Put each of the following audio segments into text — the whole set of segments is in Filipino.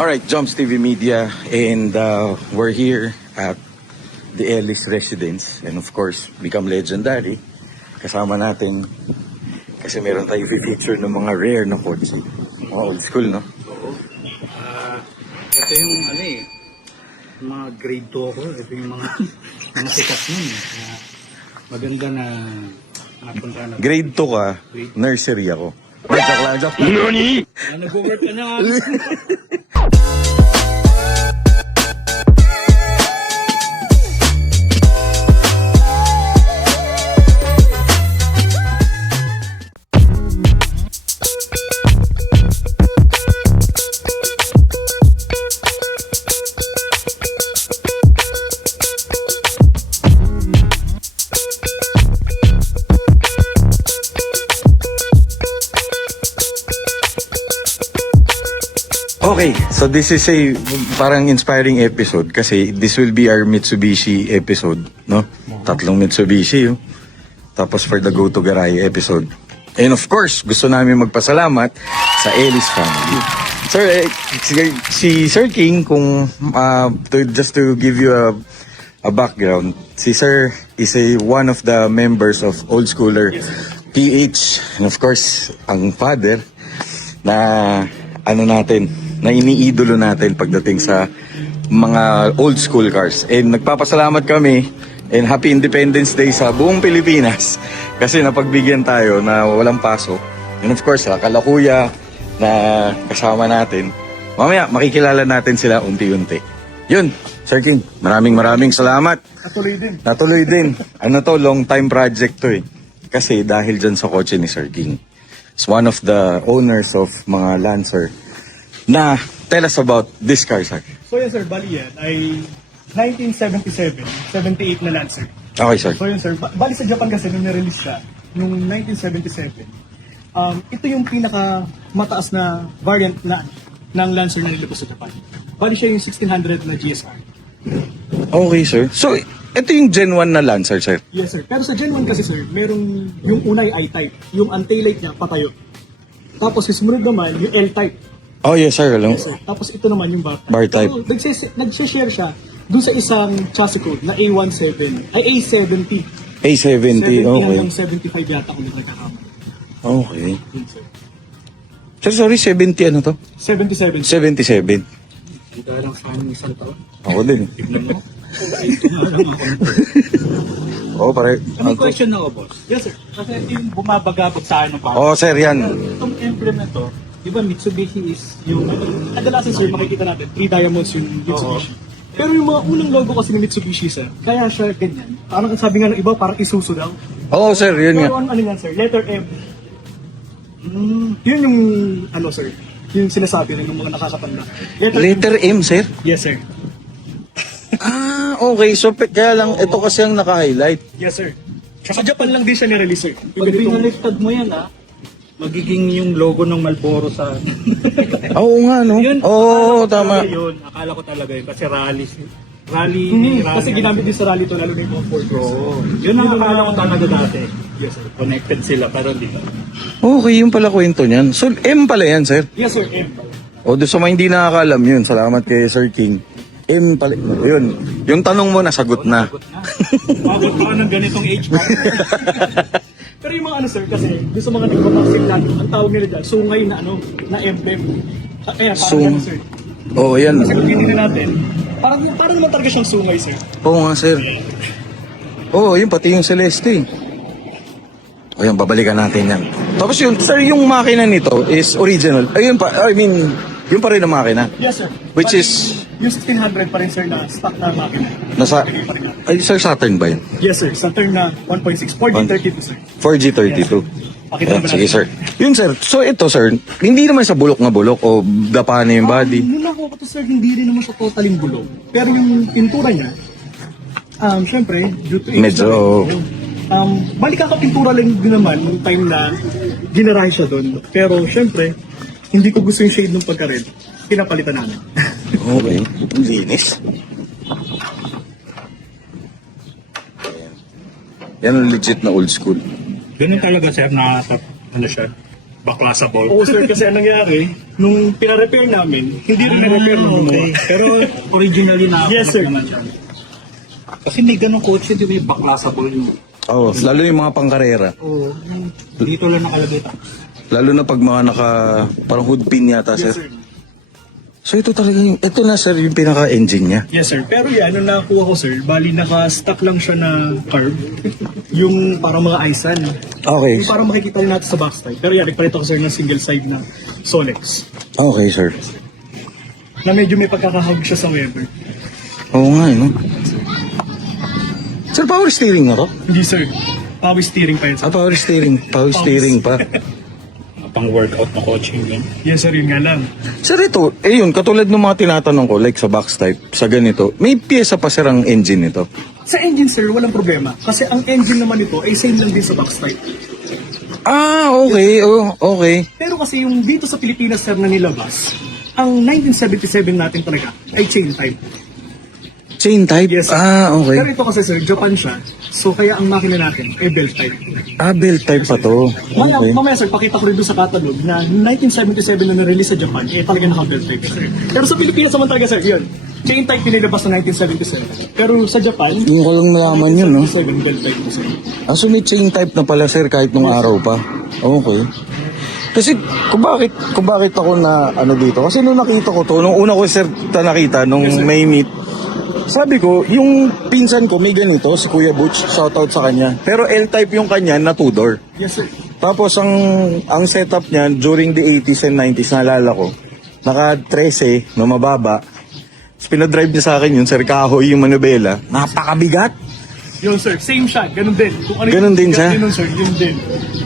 Alright, Jumps TV Media, and we're here at the Ellis Residence, and of course, Become Legendary. Kasama natin, kasi meron tayo feature ng mga rare na kotse. Mga old school, no? Ito yung mga grade 2 ako. Ito yung mga sikat nun. Maganda na napunta na. Grade 2 ka, nursery ako. Joke lang. Nani? Nag-work ka na. Okay, so this is a parang inspiring episode kasi this will be our Mitsubishi episode, no? Tatlong Mitsubishi, oh. Tapos for the Go to Garay episode. And of course, gusto namin magpasalamat sa Ellis family. Sir, si Sir King, kung just to give you a background, si Sir is one of the members of Old Schooler PH, and of course, ang father na na iniidolo natin pagdating sa mga old school cars. And nagpapasalamat kami and Happy Independence Day sa buong Pilipinas kasi napagbigyan tayo na walang pasok. And of course, Kalakuya na kasama natin. Mamaya, makikilala natin sila unti-unti. Yun, Sir King, maraming salamat. Natuloy din. Long time project to eh. Kasi dahil dyan sa kotse ni Sir King. It's one of the owners of mga Lancer. Na, tell us about this car, sir. So yun sir, bali yan ay 1977, 78 na Lancer. Okay, sir. So yun sir, bali sa Japan kasi nung na-release siya, nung 1977, ito yung pinaka mataas na variant na ng Lancer na nilabas sa Japan. Bali siya yung 1600 na GSR. Okay, sir. So, ito yung Gen 1 na Lancer, sir. Yes sir, pero sa Gen 1 kasi sir, merong yung una ay I-type, yung anti-light niya patayo. Tapos yung sumunod naman, yung L-type. Oh, yes, sir. Alam. Yes, sir. Tapos ito naman yung bar type. Bar type. So, nag-share siya dun sa isang chassis code na A17, ay A70. A70, 70 okay. hanggang 75 yata kung hindi nagkakamali. Okay. Yun, sir. Sir, sorry, 70 ano to? 77. 77. Hindi ka lang sa amin isang taon. Ako din. Tignan mo. Oo, pare. May question na ako, boss. Yes, sir. Kasi yung bumabagabag sa akin ng bago. Oo, sir, yan. Itong emblem na to, di ba Mitsubishi is yung... Kadalasan, sir, makikita natin, 3 diamonds yung Mitsubishi. Pero yung mga unang logo kasi ng Mitsubishi, sir, kaya siya ganyan. Parang sabi nga ng iba, parang Isuzu daw. Oo, sir, yun nga. Pero ano yan, sir? Letter M. Yun yung, sir, yung sinasabi ng mga nakakatanda. Letter M, sir? Yes, sir. Okay. So, kaya lang, ito kasi ang naka-highlight. Yes, sir. Sa Japan lang din siya nirelease, sir. Pag binaliktad mo yan, magiging yung logo ng Marlboro sa... Oo nga, no? Oo, tama. Yun, akala ko talaga yun. Kasi rally. Kasi ginamit din sa rally to, lalo na yung mga Ford Cross. Yun ang akala ko talaga dati. Yes, sir. Connected sila, pero hindi. Okay, yung pala kwento niyan. So, M pala yan, sir. Yes, sir. M. O, doon sa mga hindi nakakalam yun, salamat kay Sir King. M pala, yun. Yung tanong mo, nasagot na. Mabot ka ng ganitong age pa. Pero yung mga sir, kasi yung sa mga nagpapaksing lalo, ang tawag nila dyan, sungay na na emblem. Kaya parang sir. Oo, yan. Kasi kung titignan natin, parang naman talaga siyang sungay, sir. Oo nga, sir. Oo, yun, pati yung Celeste. O yan, babalikan natin yan. Tapos yun, sir, yung makina nito is original. Ayun pa, yun pa rin ang makina. Yes, sir. Which But is... yung 1600 pa rin, sir, na stock na makina. Nasa... Ay, sir, Saturn ba yun? Yes, sir. Saturn na 1.6, 4G32, sir. 4G32. Pakita Ayan, naman sige, natin. sir. Yun, sir. So, ito, sir, hindi naman sa bulok na bulok o dapa na yung body. Nung nakuha ko to, sir, hindi rin naman siya totaling bulog. Pero yung pintura niya, syempre, due to age, Medyo- bali kakapintura lang din naman yung time na ginarahe siya doon. Pero syempre, hindi ko gusto yung shade ng pagka-red. Pinapalitan namin. Okay. Linis. Yan ang legit na old school. Ganun talaga, sir, na siya. Baklasable. Oo sir, kasi anong nangyari, nung pina-repair namin, hindi rin na-repair nung gumawa. Pero originally na Yes, sir. naman siya. Kasi may ganong kotse, di ba yung baklasable yung... Oo, lalo yung mga pangkarera. Oo. Dito lang nakalagay. Lalo na pag mga parang hood pin yata, Yes sir. sir. So ito talaga ito na sir yung pinaka-engine niya. Yes sir, pero yan, nung nakakuha ko sir, bali naka-stock lang siya na carb, yung parang mga Aisan. Okay. Yung parang makikita rin natin sa box type. Pero yan, nagpalit ako sir ng single side na Solex. Okay, sir. Na medyo may pagkakahag siya sa Weber. Oo nga, no? Sir, power steering na to? Hindi sir, power steering pa yun sir. Power steering. Power steering pa. Pang workout na kotse yun. Yes sir, yun nga lang. Sir, ito, yun, katulad ng mga tinatanong ko, like sa box type, sa ganito, may pyesa pa sir ang engine nito. Sa engine sir, walang problema. Kasi ang engine naman nito ay same lang din sa box type. Ah, okay. Oh, okay. Pero kasi yung dito sa Pilipinas sir na nilabas, ang 1977 natin talaga ay chain type. Chain type? Yes, sir. Ah, Pero okay. ito kasi sir, Japan siya. So kaya ang makina natin ay belt type. Ah, belt type pa to. Mamaya, Okay. mamaya sir, pakita ko rin doon sa catalog na 1977 na na-release sa Japan, eh talaga naka-belt type sir. Pero sa Pilipinas naman talaga sir, yun. Chain type pinilabas na 1977. Pero sa Japan, Hindi ko lang nalaman yun, no? 1977 belt type po sir. Ah, so may chain type na pala sir kahit nung araw pa. Okay. Kasi kung bakit ako na ano dito, kasi nung nakita ko to, nung una ko sir nakita, nung Yes, sir. may meet, sabi ko, yung pinsan ko may ganito, si Kuya Butch, shoutout sa kanya. Pero L-type yung kanya na two-door. Yes sir. Tapos ang setup niya during the 80s and 90s, naalala ko, naka 13 na mababa. Tapos pinadrive niya sa akin yun, sir, kahoy yung manubela. Napakabigat. Yun sir, same siya, ganun din. Kung ano Ganun din siya? Ganun sir, yun din.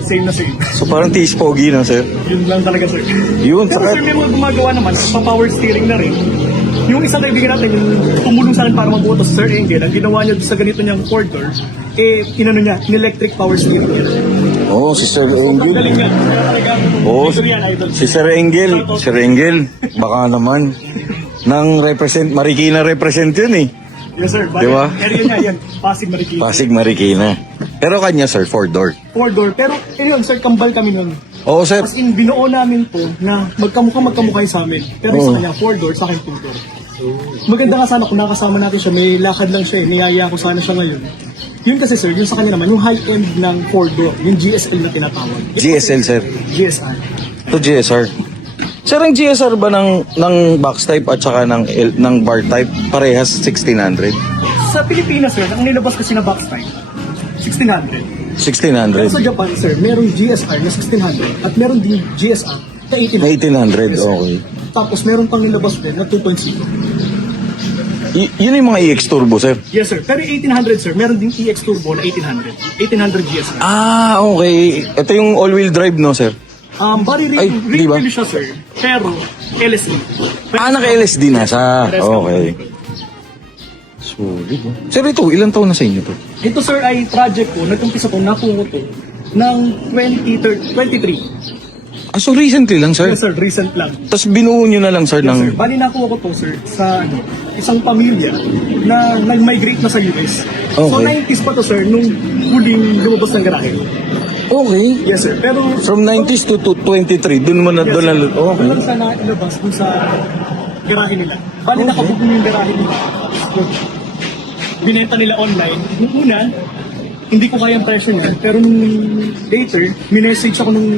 Same na same. So parang tiis pogi na, sir. Yun lang talaga sir. Yun, Pero saka- sir, may mga gumagawa naman, pa power steering na rin. Yung isang kaibigan natin, yung tumulong sa akin para mabuo to, Sir Engel, ang ginawa niya sa ganito niyang 4-door, eh, inano niya, in-electric power steering niya. Oo, si Sir Ang Engel. galing niya. Kaya talagang, Oo, idol yan, idol. si Sir Engel. Sir Engel, baka naman. Marikina represent yun eh. Yes sir, Di ba? area niya, yan, Pasig Marikina. Pasig Marikina. Pero kanya, sir, 4-door. 4-door, pero, yun, sir, kambal kami nun. Oo, sir. As in, binuo namin to na magkamukha yung sa amin. Pero Oo. sa kanya, 4-door, sa akin 2-door. Maganda nga sana kung nakasama natin siya, may lakad lang siya, niyaya ko sana siya ngayon. Yun kasi sir, yung sa kanya naman, yung high-end ng 4-door, yung GSL na tinatawag. GSL, sir. GSR. Ito GSR. Sir, ang GSR ba ng box type at saka ng bar type, parehas 1600? Sa Pilipinas sir, ang nilabas kasi na box type, 1600. Pero 1600. sa Japan sir, merong GSR na 1600 at meron din GSR na 1800. 1800, Yes, sir. okay. Tapos meron pang nilabas din na 2.0. Yun yung mga EX Turbo, sir. Yes sir, pero 1800 sir, meron din EX Turbo na 1800. 1800 GSR. Ah, okay. Ito yung all-wheel drive, no, sir? Body Ay, di ba? rin siya sir, pero LSD. Ah, naka-LSD na siya. Okay. Solid, oh. Sir, ito, ilang taon na sa inyo to? Ito sir ay project ko, nag-umpisa ko, nakuha ko ng 2023. Ah, so recently lang, sir? Yes sir, recent lang. Tapos binuo nyo na lang, sir, Yes, sir. ng... Bali nakuha ko to sir sa isang pamilya na nag-migrate na sa US. So Okay. 90s pa to sir nung huling lumabas ng garahe. Okay. Yes sir, pero From 90s to 23, dun mo na, yes, dun sir. na... Doon Okay. lang sana ilabas dun sa garahe nila. Bali nakabugong yung garahe nila. Binenta nila online. Nung una, hindi ko kaya ang presyo niya. Pero nung later, minessage ako nung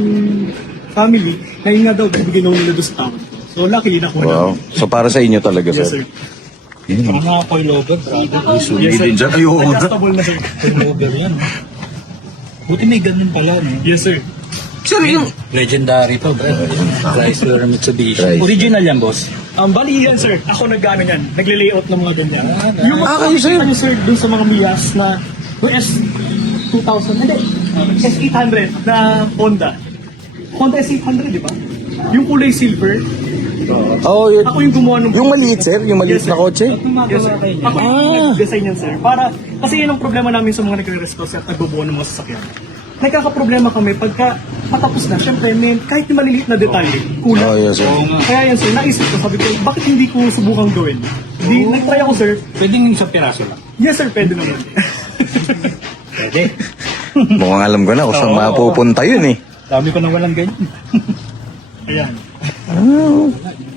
family na yun nga daw, bibigyan daw nila doon sa tao. So luckily nakuha Wow. So para sa inyo talaga, na. Yes sir. sir. Ang mga coilover, grabe. Yes sir. dyan. Ayoko. Adjustable na sir. Coilover yan. Buti may ganun pala, no? Yes sir. Sir, yung... Legendary to, bro. Chrysler Mitsubishi. Chrysler. Original yan, boss. Bali yan sir, ako nag-ano yan, nagle-layout ng mga ganyan. Yung mga kayo, sir? ano, sir, dun sa mga Mias na yung S2000, hindi, S800 na Honda. Honda S800, di ba? Yung kulay silver. Oh, yun. Ako yung gumawa ng... Yung maliit, sir? Yung maliit Yes, na sir. kotse? Yes, sir. Ako yung nag-design yan, sir. Para, kasi yun ang problema namin sa mga nagre-response at nagbubuo ng mga sasakyan. Nagkakaproblema kami pagka patapos na, syempre, may, kahit yung maliliit na detalye, kulang. Oh, yes, sir. Kaya yan, sir, naisip ko, sabi ko, bakit hindi ko subukang gawin? Nag-try ako, sir. Pwedeng isang piraso lang. Yes, sir, pwede naman. Pwede. Mukhang alam ko na kung saan mapupunta yun eh. Dami ko na walang ganyan. Ayan.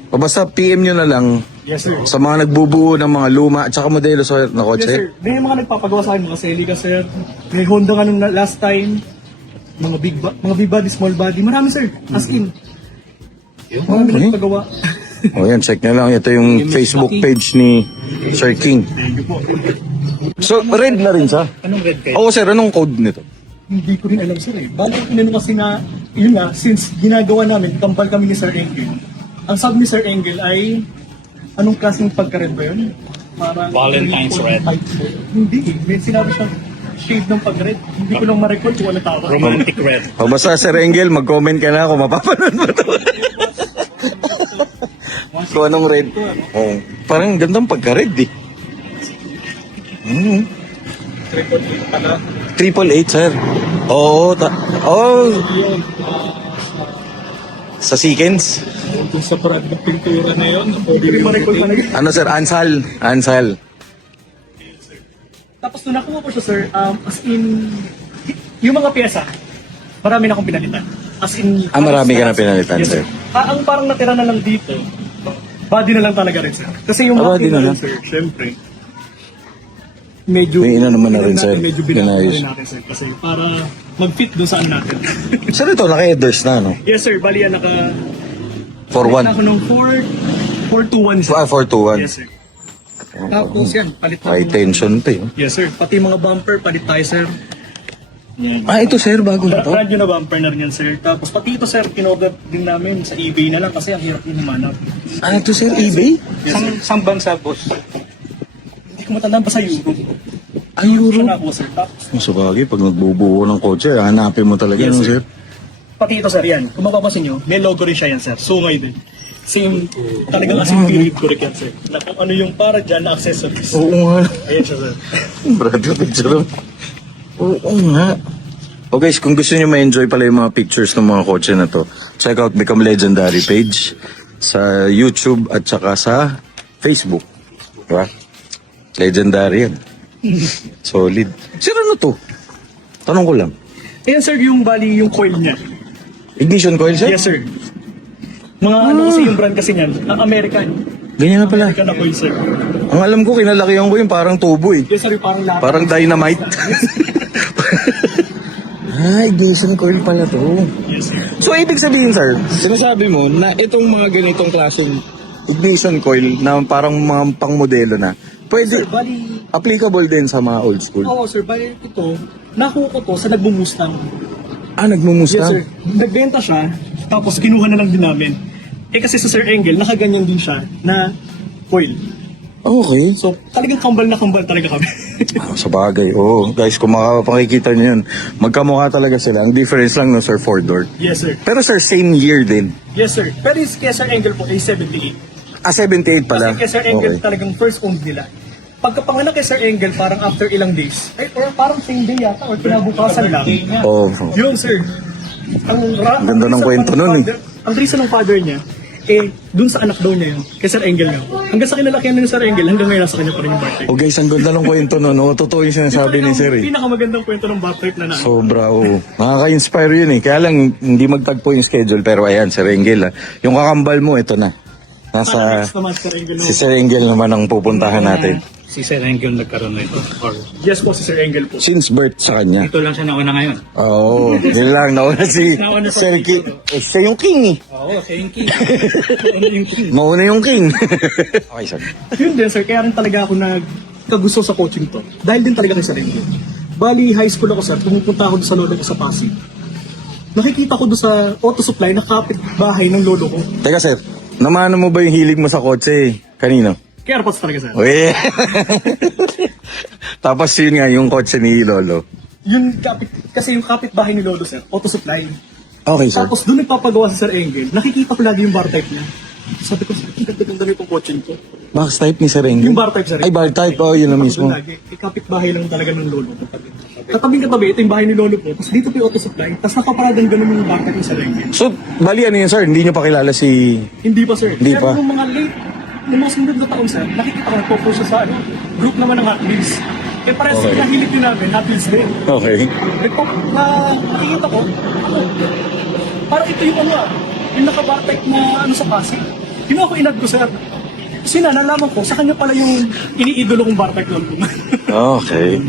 O basta PM nyo na lang Yes, sir. sa mga nagbubuo ng mga luma at saka modelo sa na Yes, kotse. sir. May mga nagpapagawa sa akin, mga Celica, sir. May Honda nga nung last time. Mga big body, small body. Marami, sir. As in. Marami Okay. nagpagawa. O yan, check nyo lang. Ito yung Facebook page ni Sir King. Thank you po. So, red na rin siya. Anong red kayo? Oo sir, anong code nito? Hindi ko rin alam, sir. Bali, inano kasi na, yun nga, since ginagawa namin, kampal kami ni Sir Engel. Ang sabi ni Sir Engel ay, anong klaseng pagka-red ba yun? Parang Valentine's red. Hindi, may sinabi siyang shade ng pag-red. Hindi ko lang ma-record kung ano tawag. Romantic red. O basta Sir Engel, mag-comment ka na kung mapapanood mo to. Kung anong red. Oh, parang gandang pagka-red eh. Hmm. Record pala. 888 sir. Oo, oh. Sa Seekens? Kung sa parang ng pintura na yun, pwede rin ma-record pa na yun. Ano sir, Ansal. Tapos nung nakuha ko siya, sir, as in, yung mga pyesa, marami na akong pinalitan. As in, Marami ka na pinalitan, yes, sir. Ang parang natira na lang dito, body na lang talaga rin, sir. Kasi yung Body body na na lang. sir, syempre, medyo, May ina naman na rin, sir. Medyo binago Inayos. rin natin, sir. Kasi para mag-fit doon sa ano natin. Sir, ito, naka-headers na, no? Yes, sir. Bali yan, naka 4-1. ako ng 421, sir. 4-2-1. Yes, sir. Tapos yan, palit High ako. tension to eh. Yes, sir. Pati mga bumper, palit tayo, sir. Ah, ito sir, bago na to. Brand new na bumper na rin yan, sir. Tapos pati ito, sir, kinorder din namin sa eBay na lang kasi ang hirap yung humanap. Ano to sir, eBay? Sang bansa, boss? Hindi ko matandaan pa sa Europe. Ay, Siya Euro. na ako, sir. Tapos, Sa bagay, pag nagbubuo ng kotse, hanapin mo talaga, Yes, no, sir. sir? pati ito, sir, yan. Kung mapapansin nyo, may logo rin siya yan, sir. Sungay din. Same, talagang as in period correct yan, sir. Na kung ano yung para dyan na accessories. Oo nga. Ayan siya, sir. Brother, picture lang. Oo nga. O guys, kung gusto niyo ma-enjoy pala yung mga pictures ng mga kotse na to, check out Become Legendary page sa YouTube at saka sa Facebook. Diba? Legendary yan. Solid. Sir, ano to? Tanong ko lang. Ayan, sir, yung bali, yung coil niya. Ignition coil, sir? Yes, sir. Mga ano kasi yung brand kasi niyan, ang American. Ganyan na pala. American na coil, sir. Ang alam ko, kinalakihan ko yung parang tubo eh. Yes, sir, yung parang lahat. Parang dynamite. Ignition coil pala to. Yes, sir. So, ibig sabihin, sir, sinasabi mo na itong mga ganitong klaseng ignition coil na parang mga pang-modelo na, Sir, pwede, bali, applicable din sa mga old school. oo, sir, bali ito, nakuha ko to sa nagmumustang. Ah, nagmumustang? Yes, sir. Nagbenta siya, tapos kinuha na lang din namin. Eh kasi sa Sir Engel, nakaganyan din siya na coil. Okay. So, talagang kambal na kambal talaga kami. Sa bagay, oo. Guys, kung makakapakikita nyo yun, magkamukha talaga sila. Ang difference lang, no, sir, 4-door. Yes, sir. Pero sir, same year din. Yes, sir. Pero yung kay Sir Engel po ay 78. Ah, 78 pala. Kasi kay Sir Engel Okay. talagang first owned nila. Pagkapanganak kay Sir Engel, parang after ilang days, ay, or parang same day yata, or kinabukasan lang. Oh, Yun, sir. Ganda ng kwento nun, eh. Ang reason ng father niya, dun sa anak daw niya yun, kay Sir Engel nga. Hanggang sa kinalakihan ni Sir Engel, hanggang ngayon nasa kanya pa rin yung birthday. oh guys, ang ganda ng kwento no, no? Totoo yung sinasabi ni sir eh. Pinakamagandang kwento ng birthday na namin. Sobra, oo. Nakaka-inspire yun eh. Kaya lang, hindi magtagpo yung schedule. Pero ayan, Sir Engel. Yung kakambal mo, ito na. Nasa, Next naman, Sir Engel. si Sir Engel naman ang pupuntahan natin. Si Sir Engel nagkaroon na ito. Or, Yes po, si Sir Engel po. Since birth sa kanya. ito lang siya nauna ngayon. Oo, yun lang. Nauna si Nauna pa Sir dito. King. Eh, siya yung king eh. Oo, siya yung king. Ano yung king? Mauna yung king. Okay, sir. Yun din, sir. Kaya rin talaga ako nagkagusto sa coaching to. Dahil din talaga kay Sir Engel. Bali, high school ako, sir. Pumupunta ako doon sa lolo ko sa Pasig. Nakikita ko doon sa auto supply na kapit bahay ng lolo ko. Teka, sir. Namano mo ba yung hilig mo sa kotse? Kanino? Kaya AirPods talaga, sir. Uy! Tapos yun nga, yung kotse ni Lolo. Kasi yung kapit bahay ni lolo, sir, auto supply. Okay, sir. Tapos doon nagpapagawa si Sir Engel. Nakikita ko lagi yung bar type niya. Sabi ko, ang ganda-ganda nitong coaching ko. Box type ni Sir Engel? Yung bar type, sir. Ay, bar type. Oh, yun na mismo. Lagi. Kapit bahay lang talaga ng lolo ko. Katabing-katabi, ito yung bahay ni lolo ko. Tapos dito po yung auto supply. Tapos nakaparadang ganun yung bar type ni Sir Engel. So, bali ano yun, sir? Hindi nyo pa kilala si... Hindi pa, sir. Hindi Pero pa. nung mga late, nung mga sunod na taon, sir, nakikita ko nagpo-post siya sa group naman ng Hot Wheels. Eh, parehas Okay. yung nahilig din namin, Hot Wheels din. Okay. Nakikita ko, ako, parang ito yung yung naka-bar type na sa Pasig. Yun ako inad ko, sir. Kasi nalaman ko, sa kanya pala yung iniidolo kong bar type lang. Okay.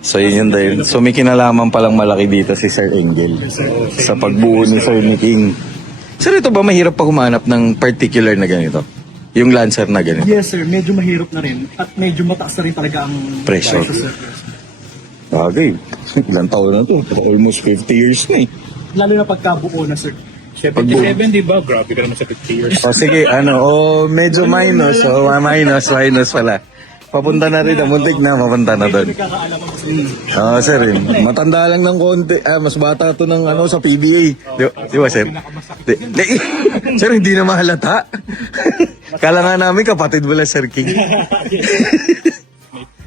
So yun yung dahil. So may kinalaman palang malaki dito si Sir Engel sa pagbuo ni Sir King. Sir, ito ba mahirap pa humanap ng particular na ganito? Yung Lancer na ganito? Yes, sir. Medyo mahirap na rin. At medyo mataas na rin talaga ang Presyo. sir. Okay. Ilang taon na to? Almost 50 years na eh. Lalo na pagkabuo na, sir. 77, di ba? Grabe ka naman sa 50 years. O sige, medyo minus. Minus pala. Papunta na rin, muntik na, mapunta na doon. Nagkakaalaman ko sa Sir, matanda lang ng konti. Mas bata to ng sa PBA. Di ba, sir? Sir, hindi na mahalata. Kala nga namin kapatid mo lang, Sir King.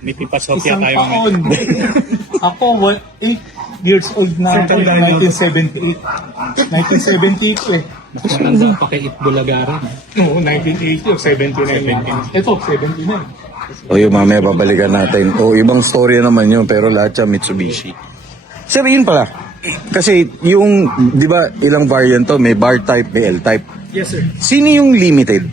May tipasopya isang tayo. taon. Ako, 8 years old na ako, 1978. 1978 eh. Mas matanda pa kay Itbulagaran. Oo, 1980 o 79. Ito, 79. O yung mamaya babalikan natin. O ibang storya naman yun, pero lahat siya Mitsubishi. Sir, yun pala. Kasi yung, di ba, ilang variant to, may bar type, may L type. Yes, sir. Sino yung limited?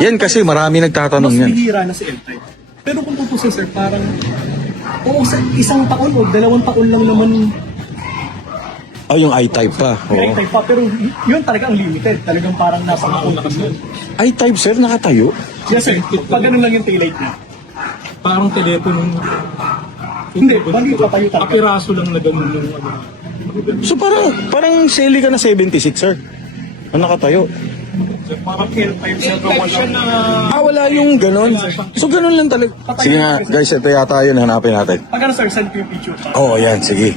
Yan kasi marami nagtatanong Mas yan. bihira na si L-type. Pero kung tutusin, sir, parang sa isang taon o 2 taon lang naman Yung I-type pa. may Oo. type pa. Pero yun talaga ang limited. Talagang parang nasa mauna kasi yun. I-type, sir, nakatayo. Yes, sir. Pag ganun lang yung taillight niya. Parang telepono. Hindi, bagi pa tayo talaga. Kapiraso lang na ganun yung So parang seli ka na 76, sir. Ang nakatayo. Parang L-type siya. Wala yung ganon. So ganon lang talaga. Sige nga, guys, ito yata yun. Hanapin natin. Pag ano, sir, send ko yung picture. Oo, yan, sige.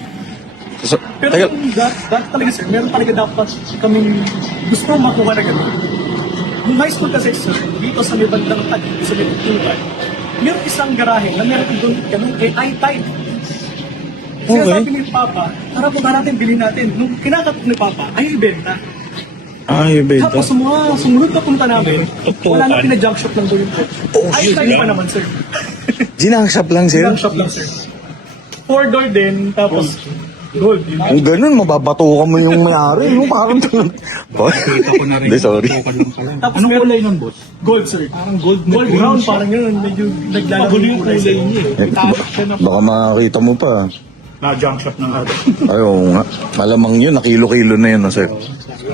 So, Pero teka, yung that talaga, sir, meron talaga dapat kaming gusto makuha na gano'n. Nung high school kasi, sir, dito sa may bandang tag, sa may tutulan, meron isang garahe na meron doon gano'n, I-type. Kaya Okay. sabi ni Papa, tara punta natin, bilhin natin. Nung kinakatok ni Papa, ay ibenta. yung benta. Tapos sa mga sumunod na punta namin, Tutukan. wala na pinajunk shop lang doon yung I-type pa naman, sir. Ginangshop lang, sir. Junk shop lang, sir. 4-door din, tapos gold. Kung ganun, mababatukan mo yung may-ari. Parang Kita ko na rin. Hindi, sorry. Tapos Anong meron kulay nun, boss? gold, sir. Parang gold Gold brown, parang yun. Medyo naglalaro Pagulo yung kulay niya eh. Tarik siya na. Baka makakita mo pa. Na-junk shop ng ate. Ayaw nga. Malamang yun, nakilo-kilo na yun, sir.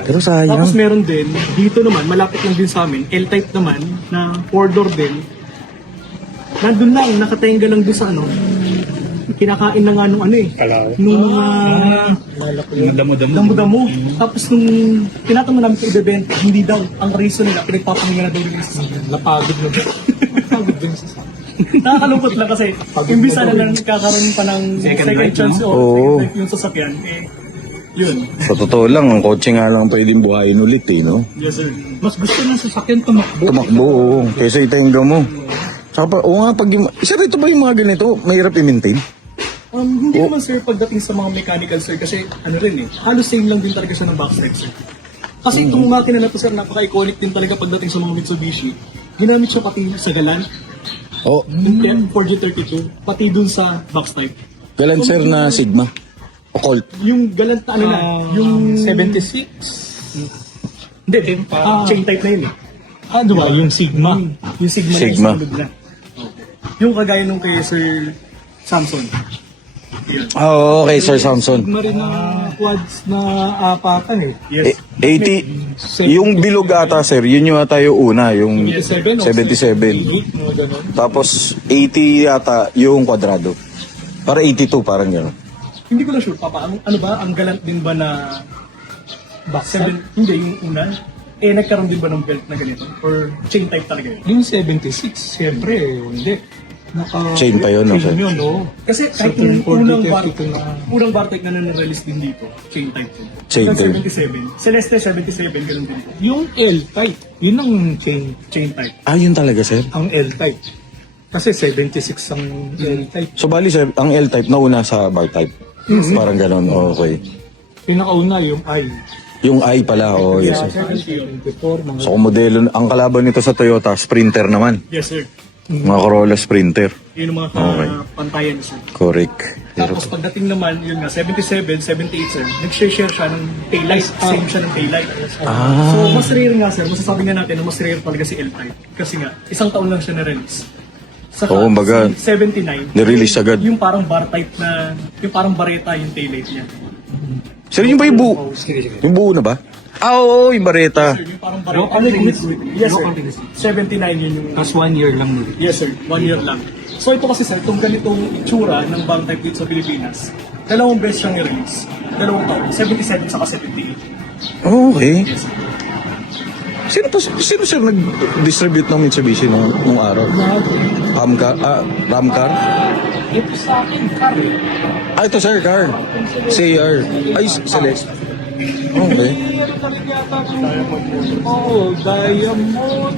Pero sayang. Tapos meron din, dito naman, malapit lang din sa amin, L-type naman, na 4-door din. Nandun lang, nakatenga lang doon sa kinakain na nga nung nung mga Yung damo-damo. damo-damo. Tapos nung tinatanong namin kay ibebenta, hindi daw, ang reason nila, pinagpapahinga na daw yung isa. Napagod na ba? Napagod din sa Nakakalungkot lang kasi, imbis na lang nagkakaroon pa ng Second second life, chance no? o Oo. second life yung sasakyan, yun. Sa totoo lang, ang kotse nga lang pwedeng buhayin ulit, no? Yes, sir. Mas gusto ng sasakyan tumakbo. Tumakbo, oo. Kaysa itenga mo. Saka sir, ito ba yung mga ganito? Mahirap i-maintain? Hindi naman, sir, pagdating sa mga mechanical, sir, kasi halos same lang din talaga siya ng backside, sir. Kasi itong makina na to, sir, napaka-iconic din talaga pagdating sa mga Mitsubishi. Ginamit siya pati sa Galant, Oh, yung 4G32, pati dun sa backside. galan, sir, na Sigma. O Colt. Yung Galant na yung 76. Hindi, chain type na yun eh. Ano ba? Yung Sigma. Yung Sigma, Sigma. na yung na. Yung kagaya nung kay Sir Samson. Yun. Okay, Sir Samson. Sigma rin na quads na apatan eh. Yes. 80, yung bilog ata, sir, yun yung ata yung una, yung 77. 77. Mga ganun. Tapos 80 yata yung kwadrado. Para 82, parang gano'n. Hindi ko na sure, Papa. Ano ba? Ang Galant din ba na backside? Hindi, yung una. Nagkaroon din ba ng belt na ganito? Or chain type talaga yun? Yung 76, siyempre, hindi. Chain pa yun, no, sir? Chain yun, no? Kasi kahit Sa yung 40, unang bar type na na-release din dito, chain type din. Chain Hanggang type. 77. Celeste 77, ganun din po. Yung L-type, yun ang chain. Chain type. Yun talaga, sir. Ang L-type. Kasi 76 ang L-type. So, bali, sir, ang L-type nauna sa bar type. Parang gano'n, okay. Pinakauna yung I. Yung I pala, yes, sir. 74, mga So, kung modelo, ang kalaban nito sa Toyota, Sprinter naman. Yes, sir. Mga Corolla Sprinter. Yun yung mga Okay. pantayan niya, sir. Correct. Tapos pagdating naman, yun nga, 77, 78, sir, nag-share siya ng taillight. Same siya ng taillight. Ah. So, mas rare nga, sir. Masasabi nga natin na mas rare talaga si L-Type. Kasi nga, isang taon lang siya na-release. Saka, Oo, kumbaga, si 79, nirelease agad. Yung parang bar type na, yung parang bareta yung taillight niya. Sir, yung ba yung buo? Yung buo na ba? Ah, oo, yung bareta. Sir, yung parang bareta. Yes, sir. 79 yun yung... Tapos 1 year lang nila. Yes, sir. 1 year lang. So ito kasi sir, itong ganitong itsura ng bar type dito sa Pilipinas, dalawang beses siyang i-release. Dalawang taon. 77 saka 78. Okay. Yes, sir. Sino sir nag-distribute ng Mitsubishi nung araw? Ramcar? Ito sa akin, car. Ah, ito sir, car. CR. Ay, Celeste. Okay. Oo, Diamond.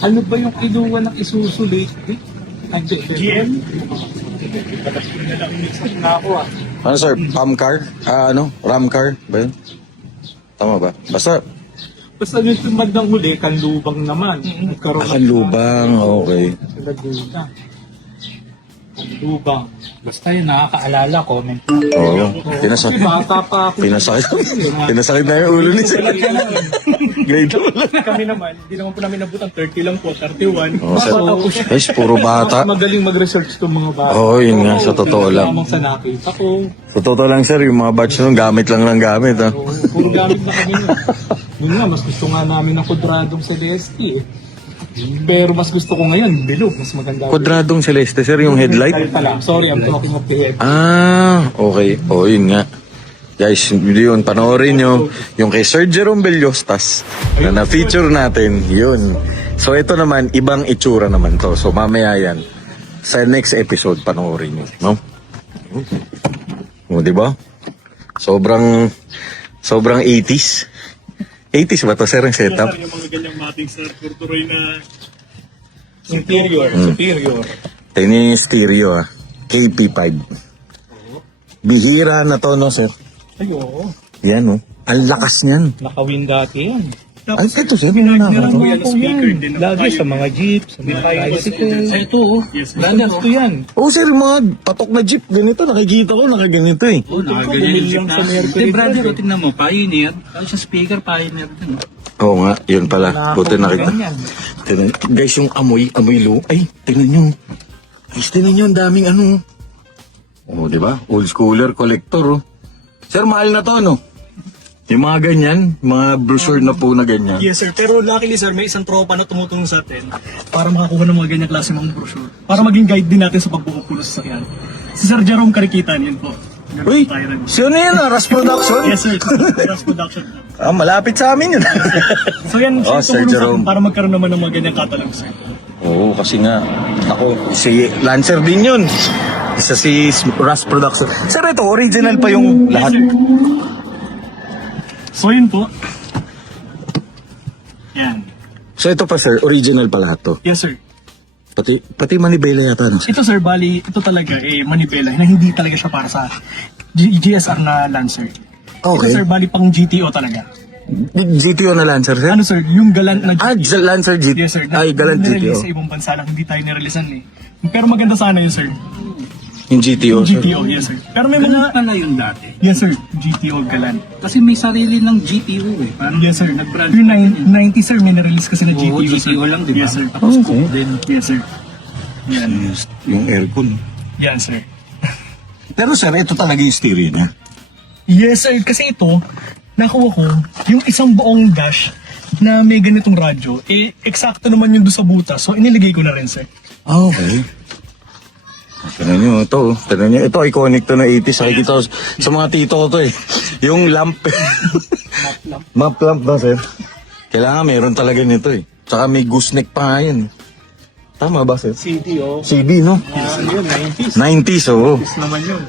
Ano ba yung kinuha ng Isuzu lately? GM? Ano sir, Ramcar? Ramcar ba yun? Tama ba? Basta, Basta yung tumad ng huli, kanlubang naman. Nagkaroon ng lubang, okay. Laguna. Kanlubang. Basta yun, nakakaalala, comment. Oo. Pinasakit. Bata pa ako. Pinasakit na yung ulo ni sir. Grade lang. Kami naman, hindi naman po namin nabutan. 30 lang po, 31. Oh, sir. Guys, puro bata. Magaling mag-research itong mga bata. Oo, yun nga, sa totoo lang. Lamang sa nakita ko. Sa totoo lang sir, yung mga batch nun, gamit lang ng gamit ha. Puro gamit na kami nun. Yun nga, mas gusto nga namin ng kwadradong Celeste eh. Pero mas gusto ko ngayon, bilog, mas maganda. Kwadradong Celeste sir, yung headlight. Pala. Sorry, I'm talking of the head. Ah, okay. O, yun nga. Guys, yun, panoorin nyo yung kay Sir Jerome Bellostas na na-feature natin, yun. So, ito naman, ibang itsura naman to. So, mamaya yan. Sa next episode, panoorin nyo. No? O, diba? Sobrang 80s. 80s ba to, sir, ang setup? Yung mga ganyang mating sir, Kurturoy na... Superior, superior. Tingnan yung stereo, KP5. Bihira na to, no, sir? Ay, oo. Yan, no? Ang lakas niyan. Nakawin dati yan. Ay, ito, sir. Meron po yan speaker din. Lagi sa mga jeep, sa mga tricycle. Sa ito, oh. Yes, sir. Branded ko yan. Oo, sir, mga patok na jeep, ganito, nakikita ko, nakaganito eh. Oo, nakaganyan yung jeep na. Hindi, brother, o tingnan mo, Pioneer. Tapos sa speaker, Pioneer din. Oo nga, yun pala. Buti nakita. Tingnan, guys, yung amoy lo. Ay, tingnan nyo. Guys, tingnan nyo, ang daming ano. Oo, di ba? Old schooler, collector, oh. Sir, mahal na to, no? Yung mga ganyan, mga brochure na po na ganyan. Yes sir, pero luckily sir, may isang tropa na tumutulong sa atin para makakuha ng mga ganyang klase mga brochure. Para maging guide din natin sa pagbubukulo sa sakyan. Si Sir Jerome Karikitan, yun po. Ganun Uy, tayo rin. sino yan, Ras Production? Yes sir, Ras Production. Ah, malapit sa amin yun. So yan, Oh, Sir tumulong sa Jerome. atin para magkaroon naman ng mga ganyang catalog sir. Oo, kasi nga, ako, si Lancer din yun. Isa si Ras Production. Sir, ito, original pa yung lahat. So yun po. Yan. So ito pa, sir, original pa lahat to. Yes sir. Pati manibela yata, no? Ito sir, bali, ito talaga manipela na hindi talaga siya para sa GSR na Lancer. Okay. Ito sir, bali pang GTO talaga. GTO na Lancer, sir? Ano sir, yung galant na Ah, Lancer GTO. Yes sir, Ay, Galant nirelease GTO. sa ibang bansa lang, hindi tayo nireleasean eh. Pero maganda sana yun sir. Yung GTO, Yung sir. GTO, yes sir. Pero may mga... pala yung dati. Yes sir, GTO galant. Kasi may sarili ng GTO eh. Parang Yes sir. nag-brand. Yung 90 sir, may na-release kasi na GTO. Oo, sir. GTO lang, di ba? Yes sir. Tapos Okay. din. Yes sir. Yan. Yung aircon. Yan sir. Pero sir, ito talaga yung stereo niya. Yes sir, kasi ito, nakuha ko, yung isang buong dash na may ganitong radyo, eksakto naman yung doon sa butas. So, iniligay ko na rin sir. Ah, okay. Tignan nyo, ito. Tignan nyo, ito, iconic to na 80s. Nakikita ko sa mga tito ko to eh. Yung lamp. Map lamp ba, sir? Kailangan meron talaga nito eh. Tsaka may gooseneck pa nga yun. Tama ba, sir? CTO. CD, no? Yun, 90s. 90s, oo. Naman yun.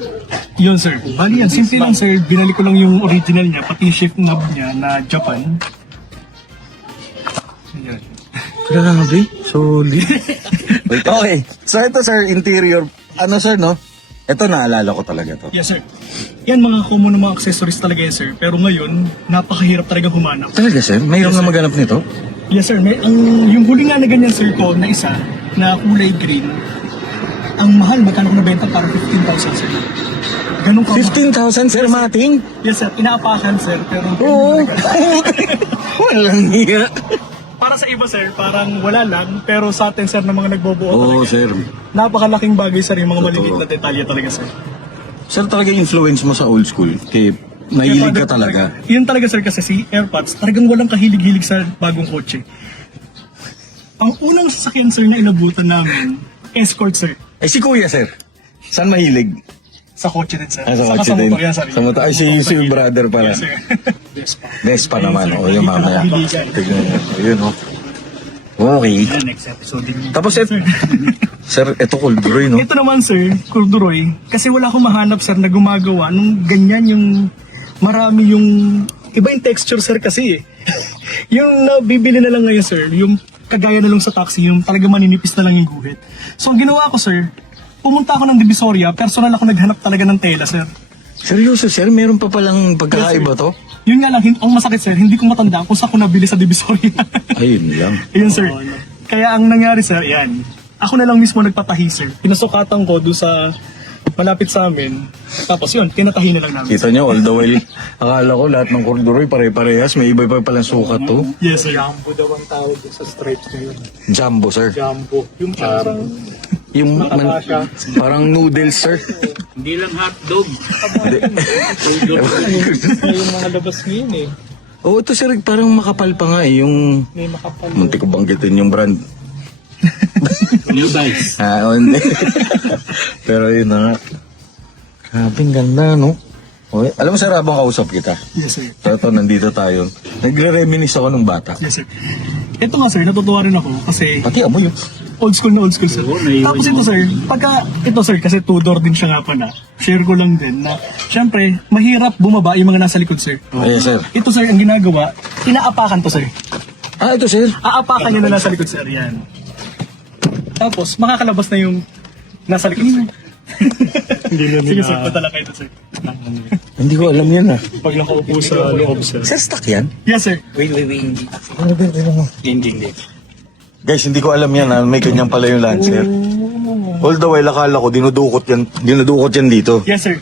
Yun sir. Bali yan, simple lang sir. Binalik ko lang yung original niya, pati shift knob niya na Japan. Ayan. Grabe, solid. Okay. So ito, sir, interior. Ano, sir, no? Ito, naalala ko talaga to. Yes sir. Yan mga common na mga accessories talaga yan sir. Pero ngayon, napakahirap talaga humanap. Talaga, sir? Mayroon na maganap nito? Yes sir, yung huli nga na ganyan sir ko na isa na kulay green, ang mahal, magkano ko nabenta? Parang 15,000 sir. Ganun ka. 15,000, Sir Mating? Yes sir, inaapakan sir, pero Oo. Walang hiya. para sa iba sir, parang wala lang, pero sa atin sir na mga nagbobuo Oo, talaga, sir. napakalaking bagay sir, yung mga Totoo. maliliit na detalye talaga sir. Sir, talaga influence mo sa old school. Kaya nahilig ka talaga. Yun talaga sir kasi si AirPods, talagang walang kahilig-hilig sa bagong kotse. Ang unang sasakyan sir na inabutan namin, Escort sir. Eh, si Kuya, sir. Saan mahilig? Sa kotse din sir. Sa Saka kotse din. motor, yan, sabi Sa niya. motor. Ay, si brother pala. Yes, sir. Vespa naman. O, yung mamaya. Kaibigan. Tignan mo. Yun, o. Okay. Yan, next episode din. Tapos, sir, eto Coldroy, no? Ito naman sir, Corduroy, kasi wala akong mahanap sir na gumagawa nung ganyan yung marami yung iba yung texture sir kasi eh. Yung nabibili na lang ngayon sir, yung kagaya na lang sa taxi, yung talaga maninipis na lang yung guhit. So ang ginawa ko sir, pumunta ako ng Divisoria, personal ako naghanap talaga ng tela sir. Seryoso, sir? Meron pa palang pagkakaiba to? Yun nga lang, ang masakit sir, hindi ko matanda kung saan ko nabili sa Divisoria. Ayun lang. Ayun sir. Kaya ang nangyari sir, yan. Ako na lang mismo nagpatahi sir. Pinasukatan ko doon sa malapit sa amin. Tapos yun, tinatahi na lang namin. Kita nyo, all the way, akala ko lahat ng Coldroy pare-parehas. May iba pa palang sukat to. Yes sir. Jumbo daw ang tawag sa stripes na yun. Jumbo, sir. Jumbo. Yung parang, Yung Nakakasya. parang noodles, sir. hindi lang hotdog. Hindi. Yung mga labas ngayon eh. Oo, ito sir, parang makapal pa nga eh. Yung, May makapal. munti ko banggitin yung brand. Levi's. Hindi. Pero yun na nga. Grabe, ang ganda, no? Okay. Alam mo, sir, habang kausap kita, Yes sir. ito, nandito tayo. Nagre-reminis ako ng bata. Yes sir. Ito nga sir, natutuwa rin ako kasi Pati amoy yun. old school na old school sir. Oo, naiwan Tapos ito sir, ito sir, kasi two-door din siya nga pala. Share ko lang din na, syempre, mahirap bumaba yung mga nasa likod sir. Ay, sir. Ito sir, ang ginagawa, inaapakan to sir. Ah, ito, sir. Aapakan niya na nasa likod sir, yan. Tapos, makakalabas na yung nasa likod sir. Sige sir, patala kayo to sir. Hindi ko alam yan, ah. Pag nakaupo sa loob sir. Sir, stock yan? Yes sir. Wait, hindi. Ano ba, mo? Hindi. Guys, hindi ko alam yan, ah. May ganyan pala yung Lancer. All the while, akala ko, dinudukot yan dito. Yes sir.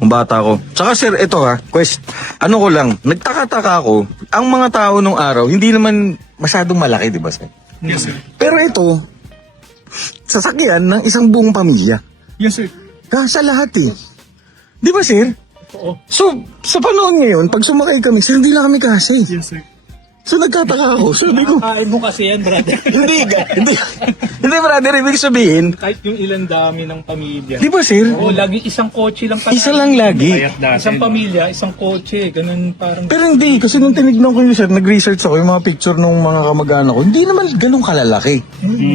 Ang bata ko. Tsaka sir, ito ha, ano ko lang, nagtaka-taka ako, ang mga tao nung araw, hindi naman masyadong malaki, di ba sir? Yes sir. Pero ito, sasakyan ng isang buong pamilya. Yes sir. Kasya lahat eh. Di ba sir? Oo. So, sa panahon ngayon, pag sumakay kami, sir, hindi lang kami kasya eh. Yes sir. So nagtataka ako, sabi ko, Kain mo kasi yan, brother. hindi, brother, ibig sabihin, Kahit yung ilang dami ng pamilya. di ba sir? Oo, lagi isang kotse lang pala. Isa lang lagi. Isang pamilya, isang kotse. Ganun parang... Pero hindi, kasi nung tinignan ko yun, sir, nag-research ako yung mga picture ng mga kamag-anak ko, hindi naman ganun kalalaki.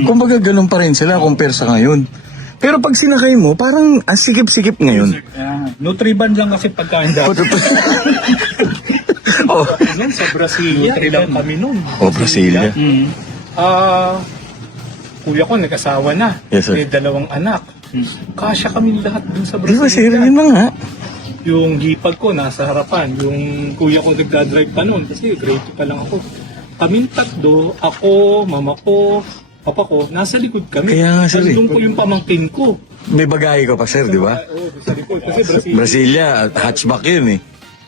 Kumbaga ganun pa rin sila compare sa ngayon. Pero pag sinakay mo, parang ang sikip-sikip ngayon. Nutriban lang kasi pagkain dati. Oh, Yan, sa Brasilia. Ilang kami nun. oh, Brasilia. Kuya ko nag-asawa na. Yes, sir. May 2 anak. Kasya kami lahat dun sa Di ba sir, Brasilia. yun na nga. Yung hipag ko nasa harapan. Yung kuya ko nagdadrive pa nun. Kasi grade 2 pa lang ako. Kaming tatlo, ako, mama ko, papa ko, nasa likod kami. Kaya nga, sir, eh. Nandun ko yung pamangkin ko. May bagahe ka pa sir, di ba? Oo, sa likod. Kasi Brasilia. Brasilia, hatchback yun eh.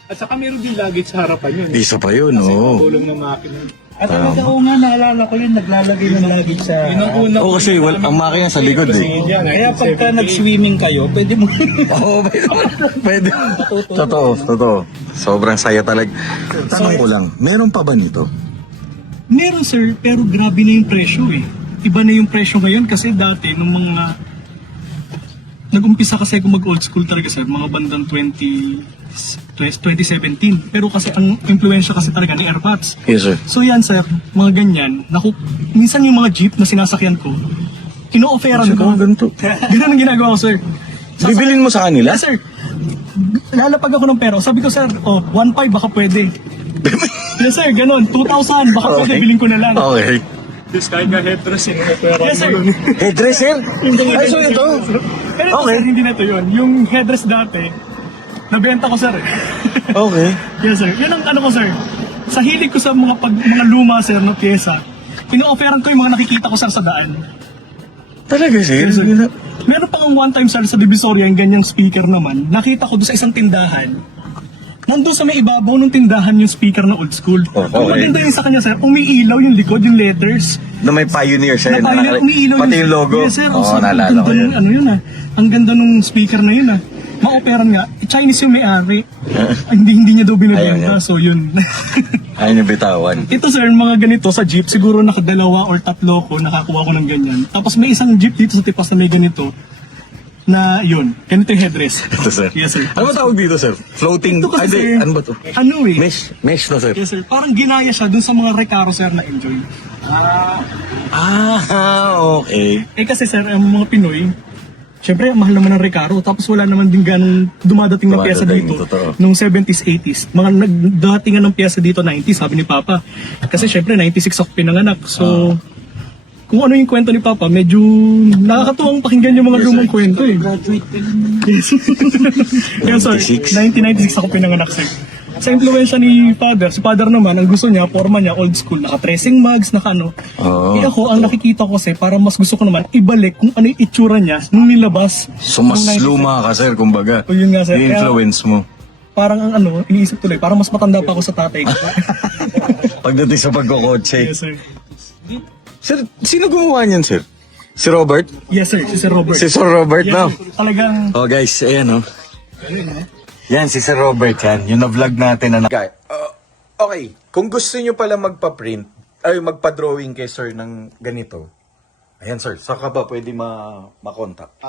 At saka meron din luggage sa harapan yun. Isa pa yun, Kasi oo. pagulong ng makina. At talaga oo nga, naalala ko yun, naglalagay ng luggage sa... Yun ang una. Oo, kasi ang makina sa likod eh. Brasilia, Kaya pagka 1978. nag-swimming kayo, pwede mo... Oo, pwede. Totoo. Sobrang saya talaga. Tanong ko lang, meron pa ba nito? Meron sir, pero grabe na yung presyo eh. Iba na yung presyo ngayon kasi dati nung mga nag-umpisa kasi ako mag-old school talaga sir, mga bandang 2017. Pero kasi ang influensya kasi talaga ni AirPods. Yes sir. So yan sir, mga ganyan, minsan yung mga jeep na sinasakyan ko, ino-offeran ko. ganito. Ganun ang ginagawa ko sir. Bibilin mo sa kanila? Yes sir. Lalapag ako ng pera. Sabi ko sir, 1.5 baka pwede. Yes sir, ganun. 2,000 baka pwede, Okay. bilhin ko na lang. Okay. Yes, kahit nga headdress yun. Pero Yes sir. Headdress sir? Ay, so ito? Pero ito, Okay. sir, hindi na ito yun. Yung headdress dati, nabenta ko sir. Okay. Yes sir. Yun ang ano ko sir. Sa sa hilig ko sa mga luma, sir, no, pyesa, ino-offeran ko yung mga nakikita ko, sir, sa daan. Talaga, sir? Yes, sir. Meron pang one time, sir, sa Divisoria, yung ganyang speaker naman, nakita ko doon sa isang tindahan. Nandun sa may ibabaw ng tindahan yung speaker na old school. Oh, Ang okay. maganda yun sa kanya, sir, umiilaw yung likod, yung letters. Na may Pioneer siya. Na pioneer, umiilaw Pati yung logo. Yes, sir. Oo, Ang naalala ganda ko yun. nung, ano yun, ang ganda nung speaker na yun, Ma-operan nga. Chinese yung may-ari. Hindi niya daw binibenta, Ayun, so yun. Ayaw niya bitawan. Ito, sir, mga ganito sa jeep, siguro nakadalawa or tatlo ko, nakakuha ko ng ganyan. Tapos may isang jeep dito sa Tipas na may ganito, na yun, ganito yung headrest. Ito, sir. Yes, sir. Ano ba tawag dito, sir? Floating? Ito kasi, Ay, di, sir, ano ba to? ano eh? Mesh na, sir. Yes, sir. Parang ginaya siya dun sa mga Recaro, sir, na enjoy. Okay. Eh kasi, sir, ang mga Pinoy, syempre, mahal naman ng Recaro, tapos wala naman din ganong dumadating na pyesa Dumadating, dito totoo. nung 70s, 80s. Mga nagdatingan ng pyesa dito 90s, sabi ni Papa. Kasi syempre, 96 ako pinanganak. So, kung ano yung kwento ni Papa, medyo nakakatuwang pakinggan yung mga lumang kwento eh. Yes. Yes, sir. 1996 ako pinanganak, sir. Sa impluensya ni Father, si Father naman, ang gusto niya, forma niya, old school, naka-tracing mugs, naka-ano. Oo. Eh ako, ang nakikita ko kasi, para mas gusto ko naman, ibalik kung ano yung itsura niya nung nilabas. So, mas nung 96. luma ka, sir, kumbaga. O, yun nga, sir. Yung influence mo. Parang ang ano, iniisip tuloy, parang mas matanda pa ako sa tatay ko. Pagdating sa pagkokotse. Yes, sir. Sir, sino gumawa niyan, sir? Si Robert? Yes, sir. Si Sir Robert. Si Sir Robert, Yes, no? sir. Talagang, Oh, guys, ayan, oh. Yan, si Sir Robert, yan. Yung na-vlog natin na... Okay, kung gusto nyo pala magpa-print, ay magpa-drawing kay sir ng ganito, ayan, sir, saka ba pwede ma-contact?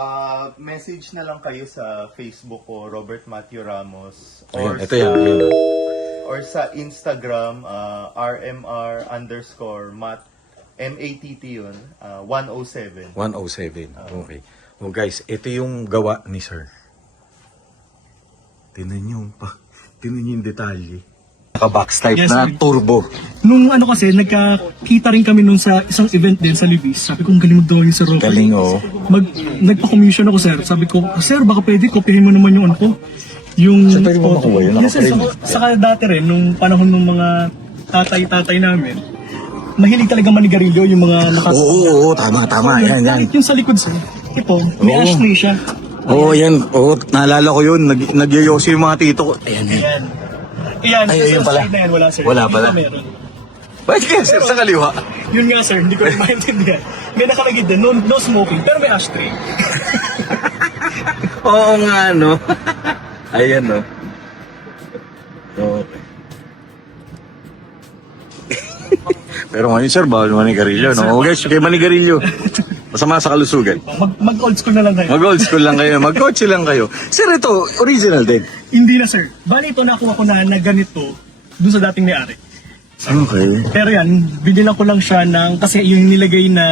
Message na lang kayo sa Facebook ko, Robert Matthew Ramos. Ayun, ito sa, yan, ayun. Or sa Instagram, RMR_Matt, MATT yun, 107. 107, okay. Oh, guys, ito yung gawa ni sir. Tingnan nyo yung detalye. Naka-box type Yes, na sir. turbo. nung ano kasi, nagkakita rin kami nung sa isang event din sa Libis. Sabi ko, ang galing mag-drawing si Robert. Galing, oh. Nagpa-commission ako, sir. Sabi ko, sir, baka pwede, kopyahin mo naman yung ano ko. Yung Sir, pwede mo makuha yun? Yes, sir. Naka-frame. Saka dati rin, nung panahon ng mga tatay namin, mahilig talaga manigarilyo yung mga Oo, tama, yan. Kahit yung sa likod, sir. Ito, may Oo. ashtray siya. Oo, yan. Oo, naalala ko yun. Nagyoyosi yung mga tito ko. Ayan, Ayan. Ayan, Ay, sa ayun pala. side na yan, wala, sir. Wala Dito pala. meron. Bakit kaya, sir, sa kaliwa? Yun nga, sir, hindi ko rin maintindihan. May nakalagay din, no smoking, pero may ashtray. Oo nga, no? Ayan, no? Okay. Pero ngayon, sir, bawal manigarilyo, no? O guys, kayo manigarilyo. Masama sa kalusugan. Mag-old school na lang tayo. Mag-old school lang kayo, mag-coach lang kayo. Sir, ito, original din. Hindi na, sir. Bali ito, nakuha ko na ganito doon sa dating may-ari. Okay. Pero yan, binilang ko lang siya ng, kasi yung nilagay na